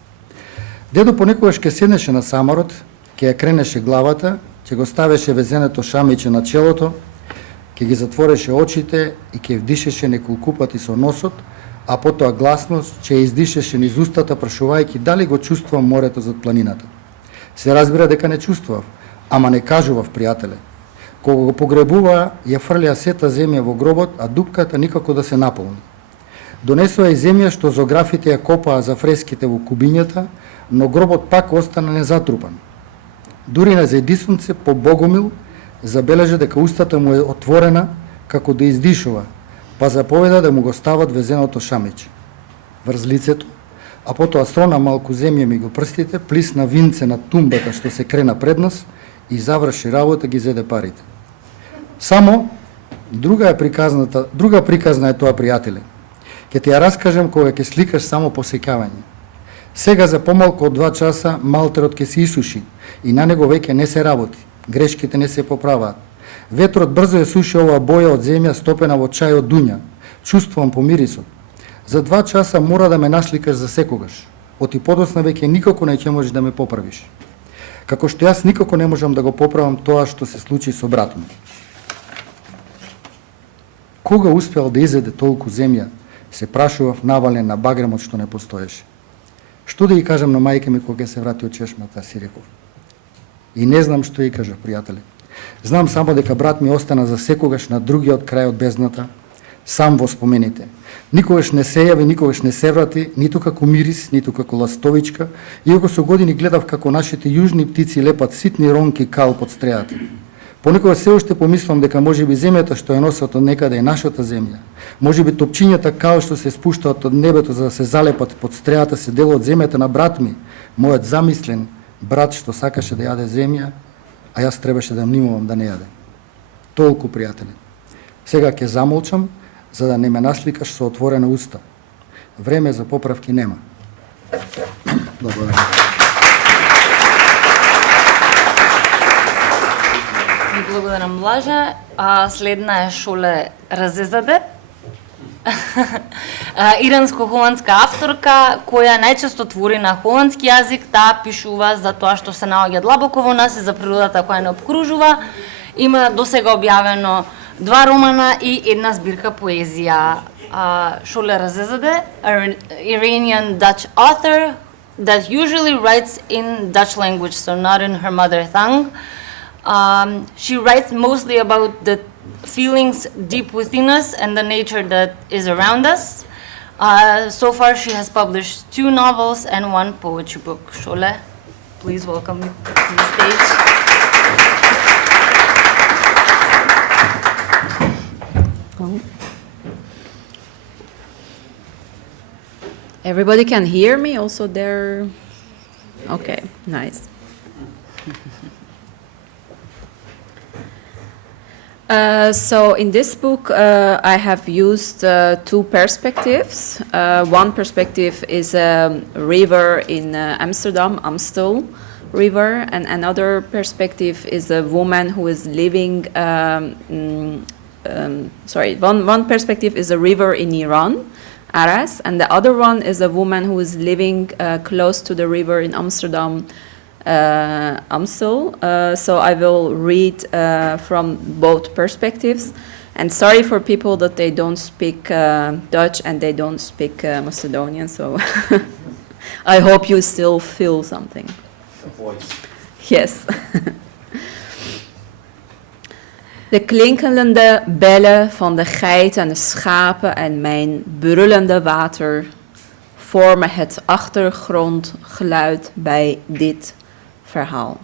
Дедо понекогаш ке седнеше на самарот, ке ја кренеше главата, ќе го ставеше везенето шамиче на челото, ќе ги затвореше очите и ќе вдишеше неколку пати со носот, а потоа гласно ќе издишеше низ устата, прашувајќи дали го чувствувам морето зад планината. Се разбира дека не чувствував, ама не кажував, пријателе. Кога го погребуваа, ја фрлеа сета земја во гробот, а дупката никако да се наполни. Донесоа и земја што зографите ја копаа за фреските во кубињата, но гробот пак остана незатрупан. Дури на заедисунце по Богомил забележа дека устата му е отворена како да издишува, па заповеда да му го стават везеното шамиче врз лицето, а потоа срона малку земја ми го прстите, плисна винце на тумбата што се крена пред нас и заврши работа, ги зеде парите. Само друга приказна е тоа, пријателе. Ќе ти ја раскажем кога ќе сликаш само посекавање. Сега за помалку од 2 часа малтерот ќе се исуши и на него веќе не се работи. Грешките не се поправаат. Ветрот брзо ја суши оваа боја од земја стопена во чај од дуња. Чувствувам помирисот. За 2 часа мора да ме насликаш за секогаш. Оти подосна веќе никако не ќе можеш да ме поправиш. Како што јас никако не можам да го поправам тоа што се случи со брат ми. Кога успеал да изеде толку земја, се прашував навален на багремот што не постоеше. Што да ја кажам на мајка ми кога се врати од чешмата, си реков. И не знам што ја кажав, пријателе. Знам само дека брат ми остана за секогаш на другиот крај од бездната, сам во спомените. Никогаш не се јави, никогаш не се врати, ниту како мирис, ниту како ластовичка, иако со години гледав како нашите јужни птици лепат ситни ронки кал под стрејата. Понекогаш се уште помислам дека можеби земјата што ја носат од некаде е нашата земја. Можеби топчињата кал што се спуштаат од небето за да се залепат под стрејата се дел од земјата на брат ми, мојот замислен брат што сакаше да јаде земја, а јас требаше да внимавам да не јаде. Толку, пријатели. Сега ќе замолчам, за да не ме насликаш со отворена уста. Време за поправки нема. Благодарам. Благодарам, Блаже. А следна е Шоле Разезаде. Иранско-холандска авторка, која најчесто твори на холандски јазик, таа пишува за тоа што се наоѓа длабоко во нас и за природата која не обкружува. Има досега објавено 2 романа и една збирка поезија. Шоле Разезаде, an Iranian Dutch author that usually writes in Dutch language, so not in her mother tongue. She writes mostly about the feelings deep within us and the nature that is around us. So far, she has published 2 novels and 1 poetry book. Shole, please welcome me to the stage. Everybody can hear me also there? Okay, nice. So in this book, I have used 2 perspectives. One perspective is a river in Amsterdam, Amstel River, and another perspective is a woman who is living. One perspective is a river in Iran, Aras, and the other one is a woman who is living close to the river in Amsterdam, Amstel. So I will read from both perspectives. And sorry for people that they don't speak Dutch and they don't speak Macedonian, so I hope you still feel something. Yes. De klinkelende bellen van de geiten en de schapen en mijn brullende water vormen het achtergrondgeluid bij dit verhaal.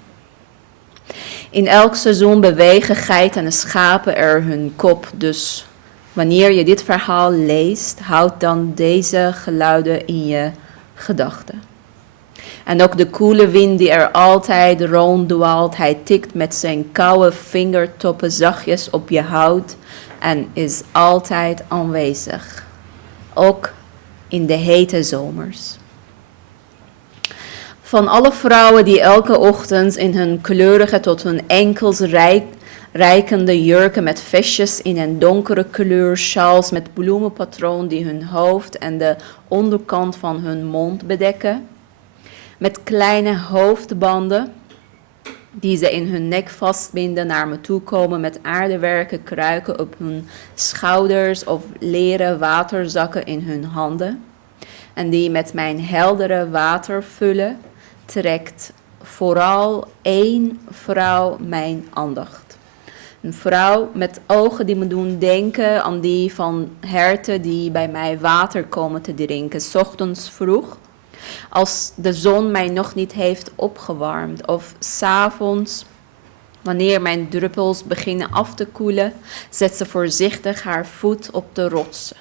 In elk seizoen bewegen geiten en schapen er hun kop, dus wanneer je dit verhaal leest, houd dan deze geluiden in je gedachten. En ook de koele wind die er altijd ronddwaalt, hij tikt met zijn koude vingertoppen zachtjes op je huid en is altijd aanwezig. Ook in de hete zomers. Van alle vrouwen die elke ochtend in hun kleurige tot hun enkels reikende jurken met vestjes in een donkere kleur, sjaals met bloemenpatroon die hun hoofd en de onderkant van hun mond bedekken, met kleine hoofdbanden die ze in hun nek vastbinden, naar me toe komen met aardewerken kruiken op hun schouders of leren waterzakken in hun handen. En die met mijn heldere water vullen, trekt vooral 1 vrouw mijn aandacht. Een vrouw met ogen die me doen denken aan die van herten die bij mij water komen te drinken, 's ochtends vroeg, als de zon mij nog niet heeft opgewarmd, of 's avonds, wanneer mijn druppels beginnen af te koelen, zet ze voorzichtig haar voet op de rotsen.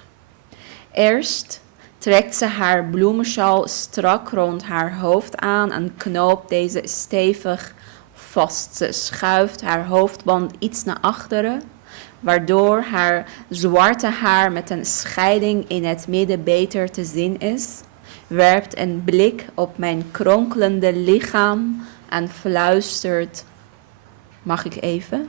Eerst trekt ze haar bloemensjaal strak rond haar hoofd aan en knoopt deze stevig vast. Ze schuift haar hoofdband iets naar achteren, waardoor haar zwarte haar met een scheiding in het midden beter te zien is, werpt een blik op mijn kronkelende lichaam en fluistert: mag ik even?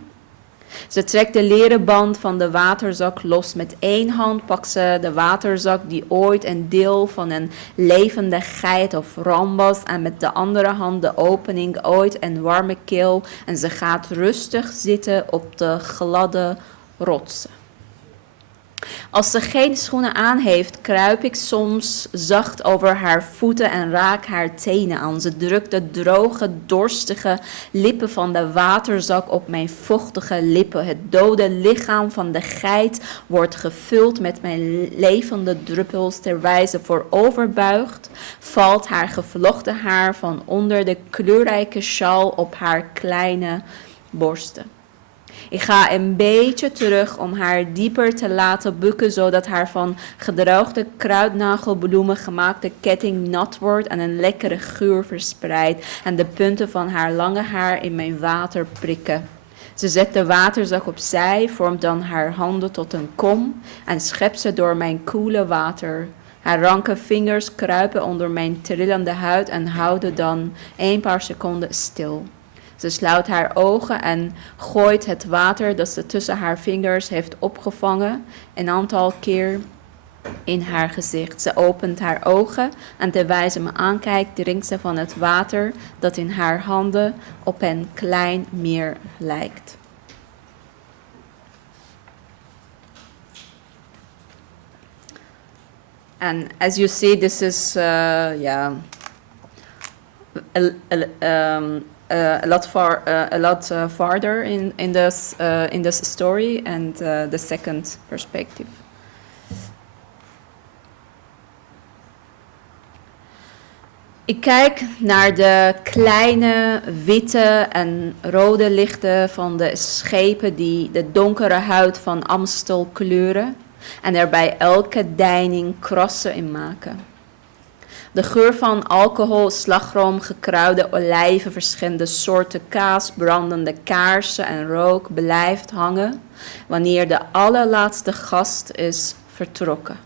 Ze trekt de leren band van de waterzak los. Met 1 hand pakt ze de waterzak die ooit een deel van een levende geit of ram was, en met de andere hand de opening ooit een warme keel, en ze gaat rustig zitten op de gladde rotsen. Als ze geen schoenen aan heeft, kruip ik soms zacht over haar voeten en raak haar tenen aan. Ze drukt de droge, dorstige lippen van de waterzak op mijn vochtige lippen. Het dode lichaam van de geit wordt gevuld met mijn levende druppels. Terwijl ze vooroverbuigt, valt haar gevlochten haar van onder de kleurrijke sjaal op haar kleine borsten. Ik ga een beetje terug om haar dieper te laten bukken, zodat haar van gedroogde kruidnagelbloemen gemaakte ketting nat wordt en een lekkere geur verspreidt en de punten van haar lange haar in mijn water prikken. Ze zet de waterzak opzij, vormt dan haar handen tot een kom en schept ze door mijn koele water. Haar ranke vingers kruipen onder mijn trillende huid en houden dan een paar seconden stil. Ze sluit haar ogen en gooit het water dat ze tussen haar vingers heeft opgevangen een aantal keer in haar gezicht. Ze opent haar ogen en terwijl ze me aankijkt, drinkt ze van het water dat in haar handen op een klein meer lijkt. And as you see, this is a lot farther in this story and the second perspective. Ik kijk naar de kleine witte en rode lichten van de schepen die de donkere huid van Amstel kleuren en er bij elke deining krossen in maken. De geur van alcohol, slagroom, gekruide olijven, verschillende soorten kaas, brandende kaarsen en rook blijft hangen wanneer de allerlaatste gast is vertrokken.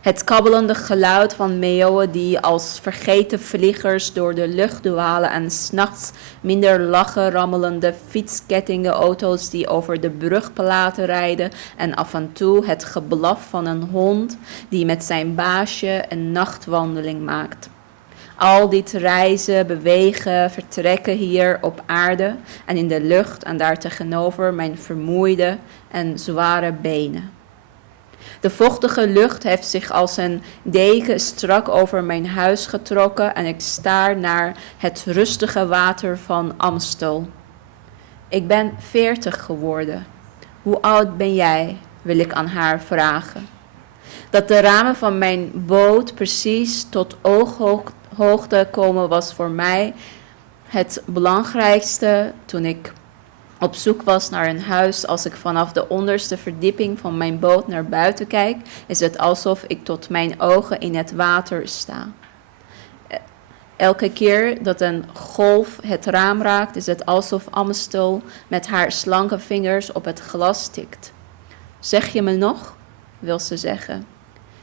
Het kabbelende geluid van meeuwen die als vergeten vliegers door de lucht dwalen en 's nachts minder lachen, rammelende fietskettingen, auto's die over de brugplaten rijden en af en toe het geblaf van een hond die met zijn baasje een nachtwandeling maakt. Al dit reizen, bewegen, vertrekken hier op aarde en in de lucht en daartegenover mijn vermoeide en zware benen. De vochtige lucht heeft zich als een deken strak over mijn huis getrokken en ik staar naar het rustige water van Amstel. Ik ben 40 geworden. Hoe oud ben jij? Wil ik aan haar vragen. Dat de ramen van mijn boot precies tot ooghoogte komen was voor mij het belangrijkste toen ik op zoek was naar een huis. Als ik vanaf de onderste verdieping van mijn boot naar buiten kijk, is het alsof ik tot mijn ogen in het water sta. Elke keer dat een golf het raam raakt, is het alsof Amstel met haar slanke vingers op het glas tikt. Zeg je me nog? Wil ze zeggen.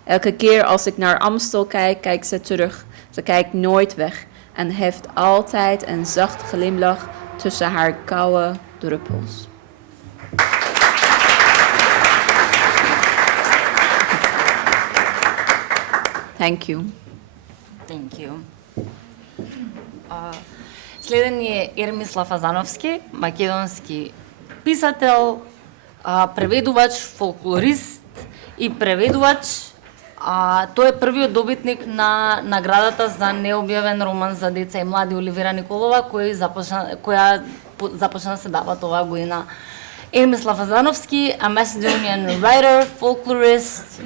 Elke keer als ik naar Amstel kijk, kijkt ze terug. Ze kijkt nooit weg en heeft altijd een zacht glimlach tussen haar koude druppels. Thank you. Thank you. Следен е Ермислав Азановски, македонски писател, преведувач, фолклорист и преведувач. Тој е првиот добитник на наградата за необјавен роман за деца и млади Оливера Николова, која започна да се дават оваа година. Ермислав Азановски, a Macedonian writer, folklorist,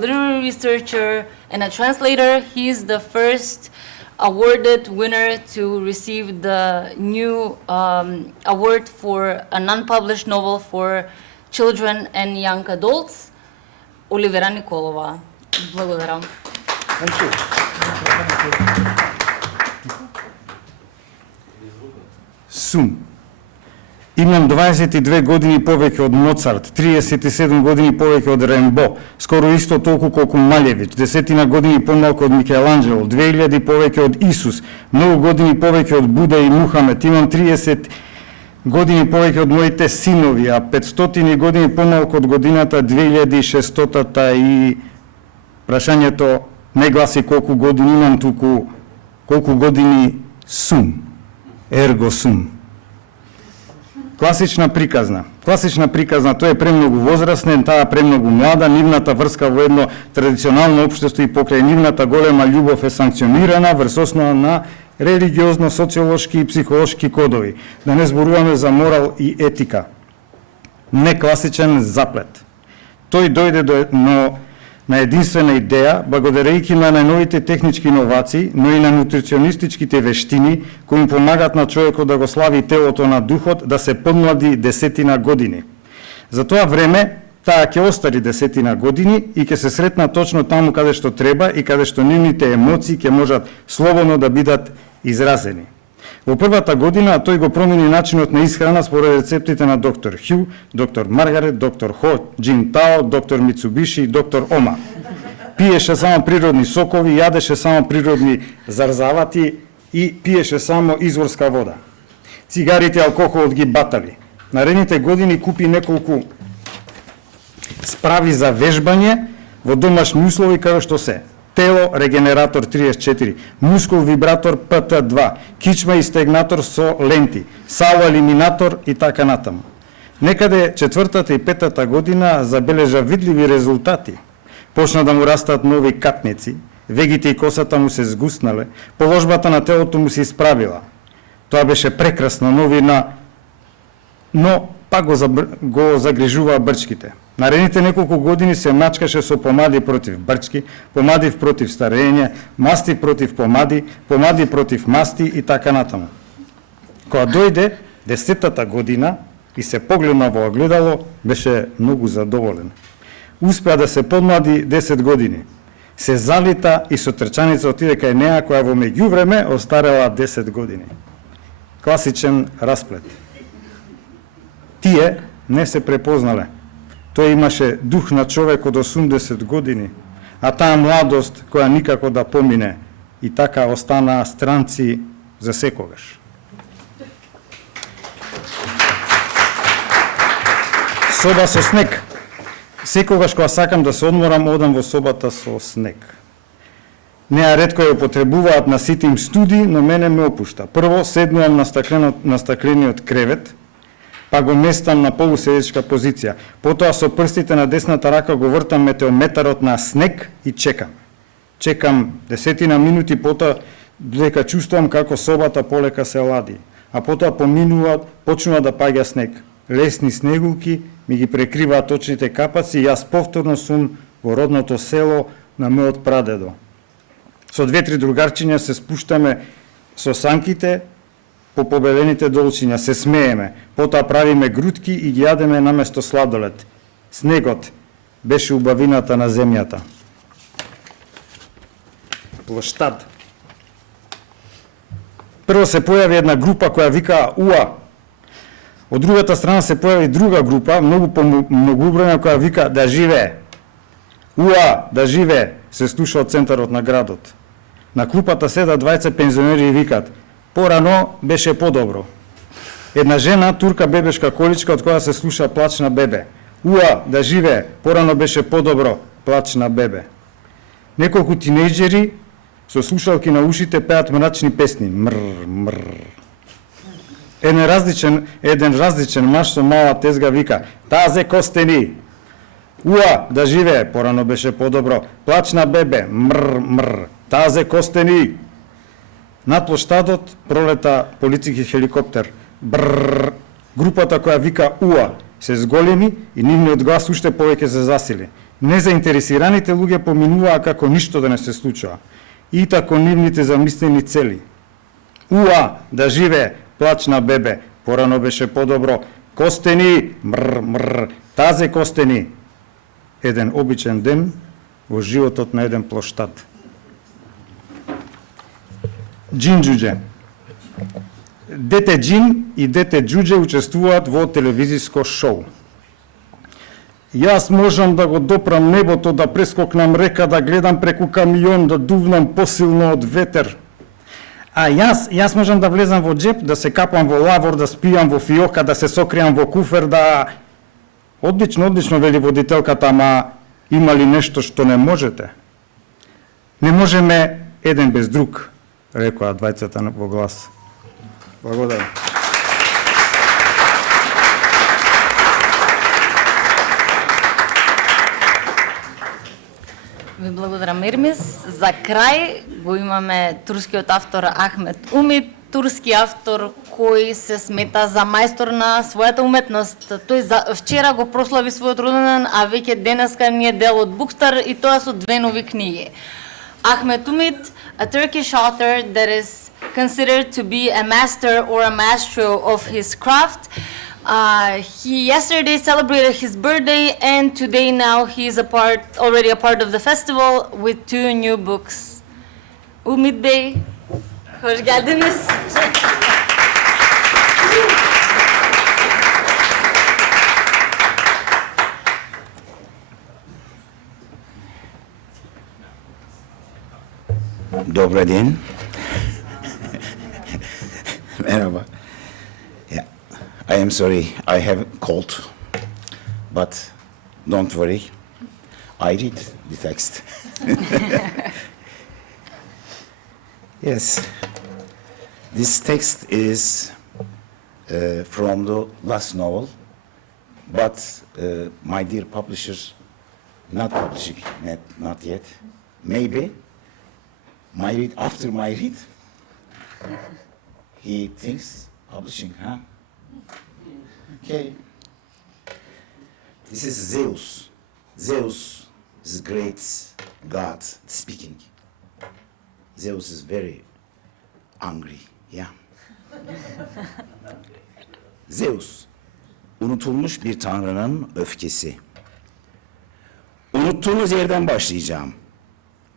literary researcher, and a translator. He is the first awarded winner to receive the new award for a non-published novel for children and young adults, Оливера Николова. Благодарам. Сум. Имам 22 години повеќе од Моцарт, 37 години повеќе од Рембо, скоро исто толку колку Малевич, 10 години помалку од Микеланджело, 2000 повеќе од Исус, многу години повеќе од Буда и Мухамед. Имам 30 години повеќе од моите синови, а 500 години помалку од годината 2600-та и прашањето не гласи колку години имам, туку колку години сум. Ерго сум. Класична приказна, тој е премногу возрастен, таа премногу млада, нивната врска во едно традиционално општество и покрај нивната голема љубов е санкционирана врз основа на религиозно, социолошки и психолошки кодови. Да не зборуваме за морал и етика. Некласичен заплет. Тој дојде на единствена идеја, благодарејќи на најновите технички иновации, но и на нутриционистичките вештини, кои им помагат на човекот да го слави телото на духот, да се подмлади 10 години. За тоа време, таа ќе остари 10 години и ќе се сретна точно таму каде што треба и каде што нивните емоции ќе можат слободно да бидат изразени. Во првата година тој го промени начинот на исхрана според рецептите на доктор Хју, доктор Маргарет, доктор Хо, Джин Тао, доктор Мицубиши и доктор Ома. Пиеше само природни сокови, јадеше само природни зарзавати и пиеше само изворска вода. Цигарите и алкохолот ги батали. Наредните години купи неколку прави за вежбање во домашни услови како што се тело регенератор 34, мускул вибратор PT2, кичма и стегнатор со ленти, сало елиминатор и така натаму. Некаде 4-та и 5-та година забележа видливи резултати. Почна да му растат нови катници, вегите и косата му се згуснале, положбата на телото му се исправила. Тоа беше прекрасна новина, но пак го загрижуваа брчките. Наредните неколку години се мачкаше со помади против брчки, помади против старење, масти против помади, помади против масти и така натаму. Кога дојде 10-та година и се погледна во огледало, беше многу задоволен. Успеа да се подмлади 10 години. Се залита и со трчаница отиде кај неа која во меѓувреме остарела 10 години. Класичен расплет. Тие не се препознале. Тој имаше дух на човек од 80 години, а таа младост која никако да помине и така останаа странци за секогаш. Соба со снег. Секогаш кога сакам да се одморам, одам во собата со снег. Неа ретко ја употребуваат на сите им студи, но мене ме опушта. Прво седнувам на stakleniот кревет, па го местам на полуседечка позиција. Потоа со прстите на десната рака го вртам метеометарот на снег и чекам. Чекам 10 минути, потоа додека чувствувам како собата полека се лади. А потоа почнува да паѓа снег. Лесни снегулки ми ги прекриваат очните капаци и јас повторно сум во родното село на мојот прадедо. Со 2-3 другарчиња се спуштаме со санките по побелените долчиња, се смееме, потоа правиме грудки и ги јадеме наместо сладолед. Снегот беше убавината на земјата. Плоштад. Прво се појави една група која вика УА. Од другата страна се појави друга група, многубројна, која вика да живее. УА, да живее, се слуша од центарот на градот. На клупата седат двајца пензионери и викат: порано беше подобро. Една жена турка бебешка количка од која се слуша плач на бебе. УА, да живее, порано беше подобро, плач на бебе. Неколку тинејџери со слушалки на ушите пеат мрачни песни. Мр, мр. Еден различен маж со мала тезга вика: тазе костени. УА, да живее, порано беше подобро, плач на бебе. Мр, мр. Тазе костени. Над плоштадот пролета полициски хеликоптер. Бррр. Групата која вика УА се зголеми и нивниот глас уште повеќе се засили. Незаинтересираните луѓе поминуваа како ништо да не се случува. И тако нивните замислени цели. УА, да живее, плач на бебе, порано беше подобро. Костени, мр, мр, тазе костени. Еден обичен ден во животот на еден плоштад. Джин Џуџе. Дете Джин и дете Џуџе учествуваат во телевизиско шоу. Јас можам да го допрам небото, да прескокнам река, да гледам преку камион, да дувнам посилно од ветер. А јас можам да влезам во джеп, да се капам во лавор, да спијам во фиока, да се сокријам во куфер, да... Одлично, вели водителката, ама има ли нешто што не можете? Не можеме еден без друг, рекоа двајцата во глас. Благодарам. Ви благодарам, Ермис. За крај го имаме турскиот автор Ахмет Умит, турски автор кој се смета за мајстор на својата уметност. Тој вчера го прослави својот роденден, а веќе денеска ни е дел од Букстар и тоа со 2 нови книги. Ahmet Umit, a Turkish author that is considered to be a master or a maestro of his craft. He yesterday celebrated his birthday, and today now he is already a part of the festival with 2 new books. Umit Bey, hoş geldiniz. Добрый день. Merhaba. Yeah, I am sorry, I have a cold, but Don't worry. I read the text. Yes. This text is from the last novel, but my dear publisher, not publishing, not yet. Maybe my read after my read, he thinks publishing, huh? Okay. This is Zeus. Zeus is a great god speaking. Zeus is very angry, yeah. Zeus, unutulmuş bir tanrının öfkesi. Unuttuğunuz yerden başlayacağım.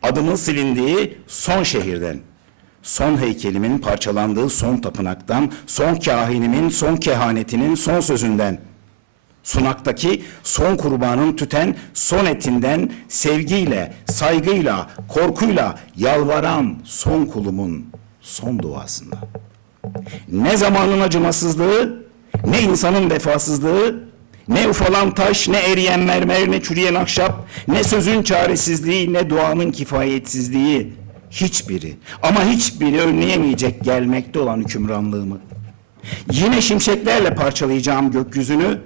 Adımın silindiği son şehirden, son heykelimin parçalandığı son tapınaktan, son kahinimin son kehanetinin son sözünden, sunaktaki son kurbanın tüten son etinden, sevgiyle, saygıyla, korkuyla yalvaran son kulumun son duasında. Ne zamanın acımasızlığı, ne insanın vefasızlığı, ne ufalan taş, ne eriyen mermer, ne çürüyen ahşap, ne sözün çaresizliği, ne duanın kifayetsizliği, hiçbiri ama hiçbiri önleyemeyecek gelmekte olan hükümranlığımı. Yine şimşeklerle parçalayacağım gökyüzünü,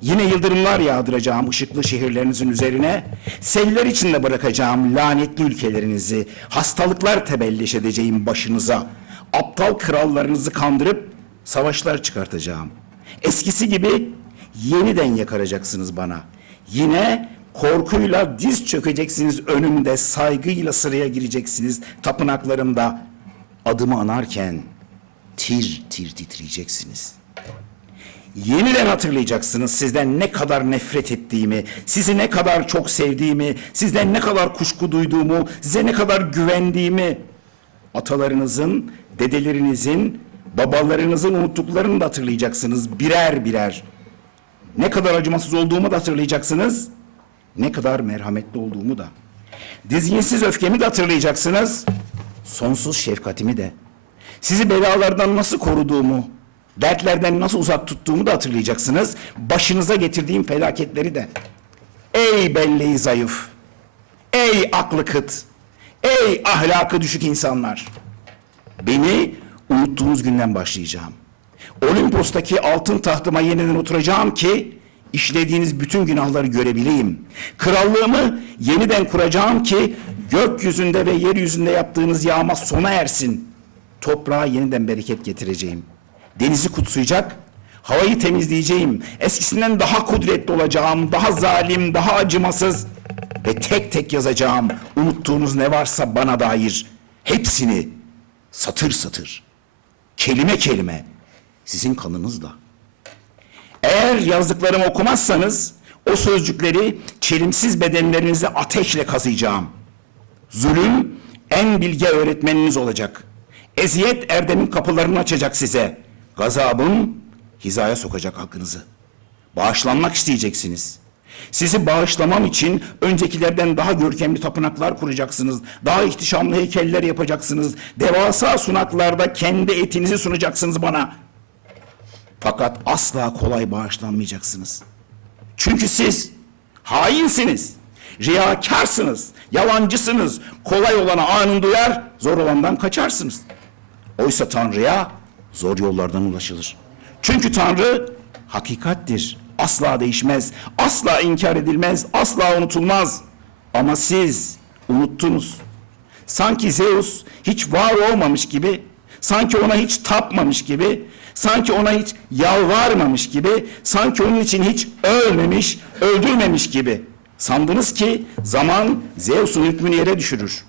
yine yıldırımlar yağdıracağım ışıklı şehirlerinizin üzerine, seller içinde bırakacağım lanetli ülkelerinizi, hastalıklar tebelleş edeceğim başınıza, aptal krallarınızı kandırıp savaşlar çıkartacağım. Eskisi gibi yeniden yakaracaksınız bana. Yine korkuyla diz çökeceksiniz önümde, saygıyla sıraya gireceksiniz tapınaklarımda. Adımı anarken tir tir titreyeceksiniz. Yeniden hatırlayacaksınız sizden ne kadar nefret ettiğimi, sizi ne kadar çok sevdiğimi, sizden ne kadar kuşku duyduğumu, size ne kadar güvendiğimi. Atalarınızın, dedelerinizin, babalarınızın unuttuklarını da hatırlayacaksınız birer birer. Ne kadar acımasız olduğumu da hatırlayacaksınız, ne kadar merhametli olduğumu da. Dizginsiz öfkemi de hatırlayacaksınız, sonsuz şefkatimi de. Sizi belalardan nasıl koruduğumu, dertlerden nasıl uzak tuttuğumu da hatırlayacaksınız, başınıza getirdiğim felaketleri de. Ey belleği zayıf, ey aklı kıt, ey ahlakı düşük insanlar! Beni unuttuğunuz günden başlayacağım. Olimpos'taki altın tahtıma yeniden oturacağım ki işlediğiniz bütün günahları görebileyim. Krallığımı yeniden kuracağım ki gökyüzünde ve yeryüzünde yaptığınız yağma sona ersin. Toprağa yeniden bereket getireceğim. Denizi kutsayacak, havayı temizleyeceğim. Eskisinden daha kudretli olacağım, daha zalim, daha acımasız ve tek tek yazacağım. Unuttuğunuz ne varsa bana dair hepsini satır satır, kelime kelime sizin kanınızla. Eğer yazdıklarımı okumazsanız o sözcükleri çelimsiz bedenlerinize ateşle kazıyacağım. Zulüm en bilge öğretmeniniz olacak. Eziyet erdemin kapılarını açacak size. Gazabım hizaya sokacak hakkınızı. Bağışlanmak isteyeceksiniz. Sizi bağışlamam için öncekilerden daha görkemli tapınaklar kuracaksınız. Daha ihtişamlı heykeller yapacaksınız. Devasa sunaklarda kendi etinizi sunacaksınız bana. Fakat asla kolay bağışlanmayacaksınız. Çünkü siz hainsiniz, riyakarsınız, yalancısınız. Kolay olana anında uyar, zor olandan kaçarsınız. Oysa Tanrı'ya zor yollardan ulaşılır. Çünkü Tanrı hakikattir. Asla değişmez, asla inkar edilmez, asla unutulmaz. Ama siz unuttunuz. Sanki Zeus hiç var olmamış gibi, sanki ona hiç tapmamış gibi, sanki ona hiç yalvarmamış gibi, sanki onun için hiç ölmemiş, öldürmemiş gibi. Sandınız ki zaman Zeus'un hükmünü yere düşürür.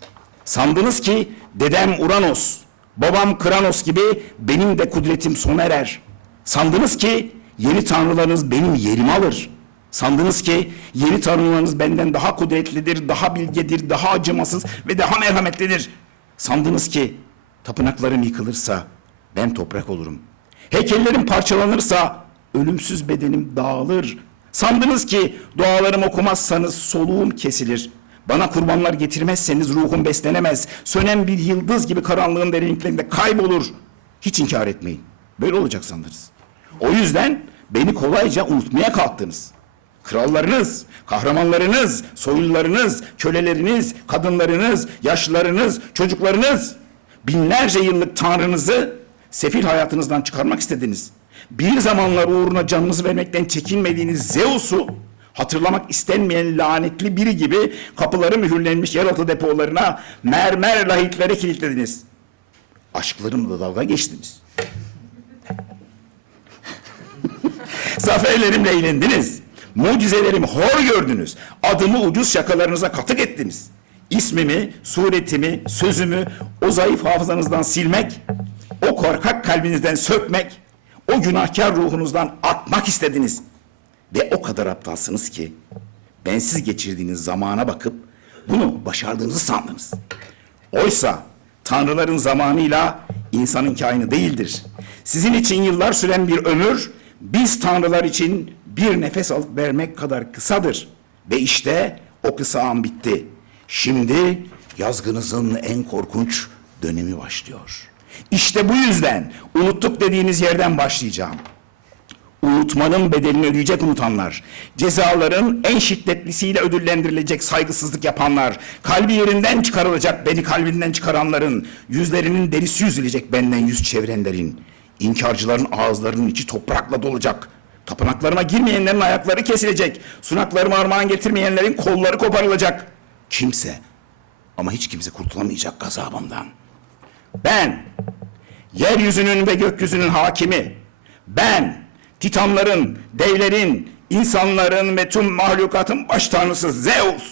Sandınız ki dedem Uranos, babam Kranos gibi benim de kudretim sona erer. Sandınız ki yeni tanrılarınız benim yerimi alır. Sandınız ki yeni tanrılarınız benden daha kudretlidir, daha bilgedir, daha acımasız ve daha merhametlidir. Sandınız ki tapınaklarım yıkılırsa ben toprak olurum. Heykellerim parçalanırsa ölümsüz bedenim dağılır. Sandınız ki dualarımı okumazsanız soluğum kesilir. Bana kurbanlar getirmezseniz ruhum beslenemez. Sönen bir yıldız gibi karanlığın derinliklerinde kaybolur. Hiç inkar etmeyin. Böyle olacak sandınız. O yüzden beni kolayca unutmaya kalktınız. krallarınız, kahramanlarınız, soylularınız, köleleriniz, kadınlarınız, yaşlılarınız, çocuklarınız, binlerce yıllık tanrınızı sefil hayatınızdan çıkarmak istediniz. Bir zamanlar uğruna canınızı vermekten çekinmediğiniz Zeus'u hatırlamak istenmeyen lanetli biri gibi kapıları mühürlenmiş yeraltı depolarına, mermer lahitlere kilitlediniz. Aşklarımla dalga geçtiniz. Zaferlerimle eğlendiniz. Mucizelerimi hor gördünüz. Adımı ucuz şakalarınıza katık ettiniz. İsmimi, suretimi, sözümü o zayıf hafızanızdan silmek, o korkak kalbinizden sökmek, o günahkar ruhunuzdan atmak istediniz. Ve o kadar aptalsınız ki bensiz geçirdiğiniz zamana bakıp bunu başardığınızı sandınız. Oysa tanrıların zamanıyla insanınki aynı değildir. Sizin için yıllar süren bir ömür, biz tanrılar için bir nefes alıp vermek kadar kısadır. Ve işte o kısa an bitti. Şimdi yazgınızın en korkunç dönemi başlıyor. İşte bu yüzden unuttuk dediğiniz yerden başlayacağım. Unutmanın bedelini ödeyecek unutanlar, cezaların en şiddetlisiyle ödüllendirilecek saygısızlık yapanlar, kalbi yerinden çıkarılacak beni kalbinden çıkaranların, yüzlerinin derisi yüzülecek benden yüz çevirenlerin, inkarcıların ağızlarının içi toprakla dolacak, tapınaklarıma girmeyenlerin ayakları kesilecek, sunaklarıma armağan getirmeyenlerin kolları koparılacak. Kimse ama hiç kimse kurtulamayacak gazabımdan. Ben, yeryüzünün ve gökyüzünün hakimi, ben, Titanların, devlerin, insanların ve tüm mahlukatın baş tanrısı Zeus.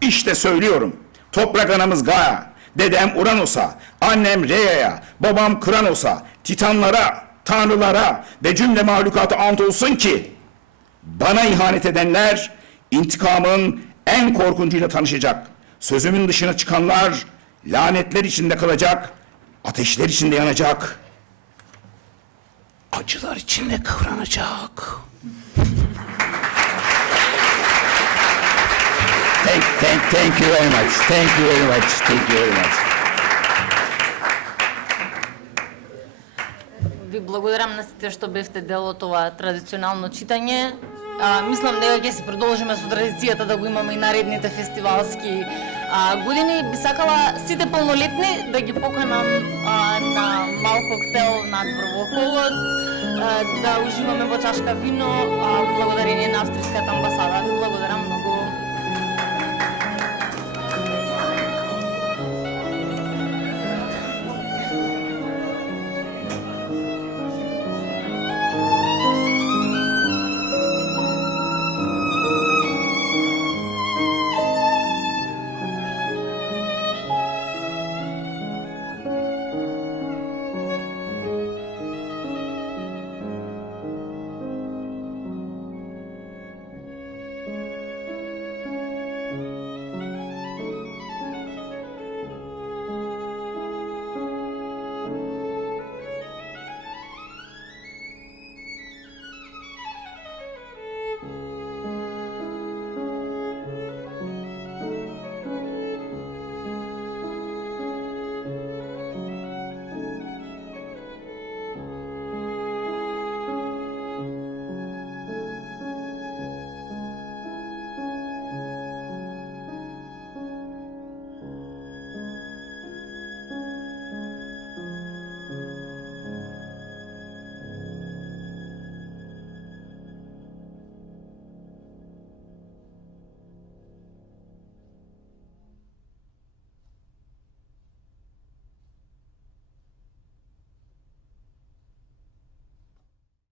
İşte söylüyorum, toprak anamız Gaia, dedem Uranos'a, annem Rhea'ya, babam Kronos'a, Titanlara, tanrılara ve cümle mahlukata ant olsun ki, bana ihanet edenler intikamın en korkuncuyla tanışacak. Sözümün dışına çıkanlar lanetler içinde kalacak, ateşler içinde yanacak, acılar içinde kıvranacak. Thank you very much. Thank you very much. Thank you very much. Ви благодарам на сите што бевте дел од ова традиционално читање. Мислам дека ќе се продолжиме со традицијата да го имаме и наредните фестивалски години. Би сакала сите полнолетни да ги поканам на мал коктел надвор во холот, да уживаме во чашка вино, благодарение на австриската амбасада. Ви благодарам многу.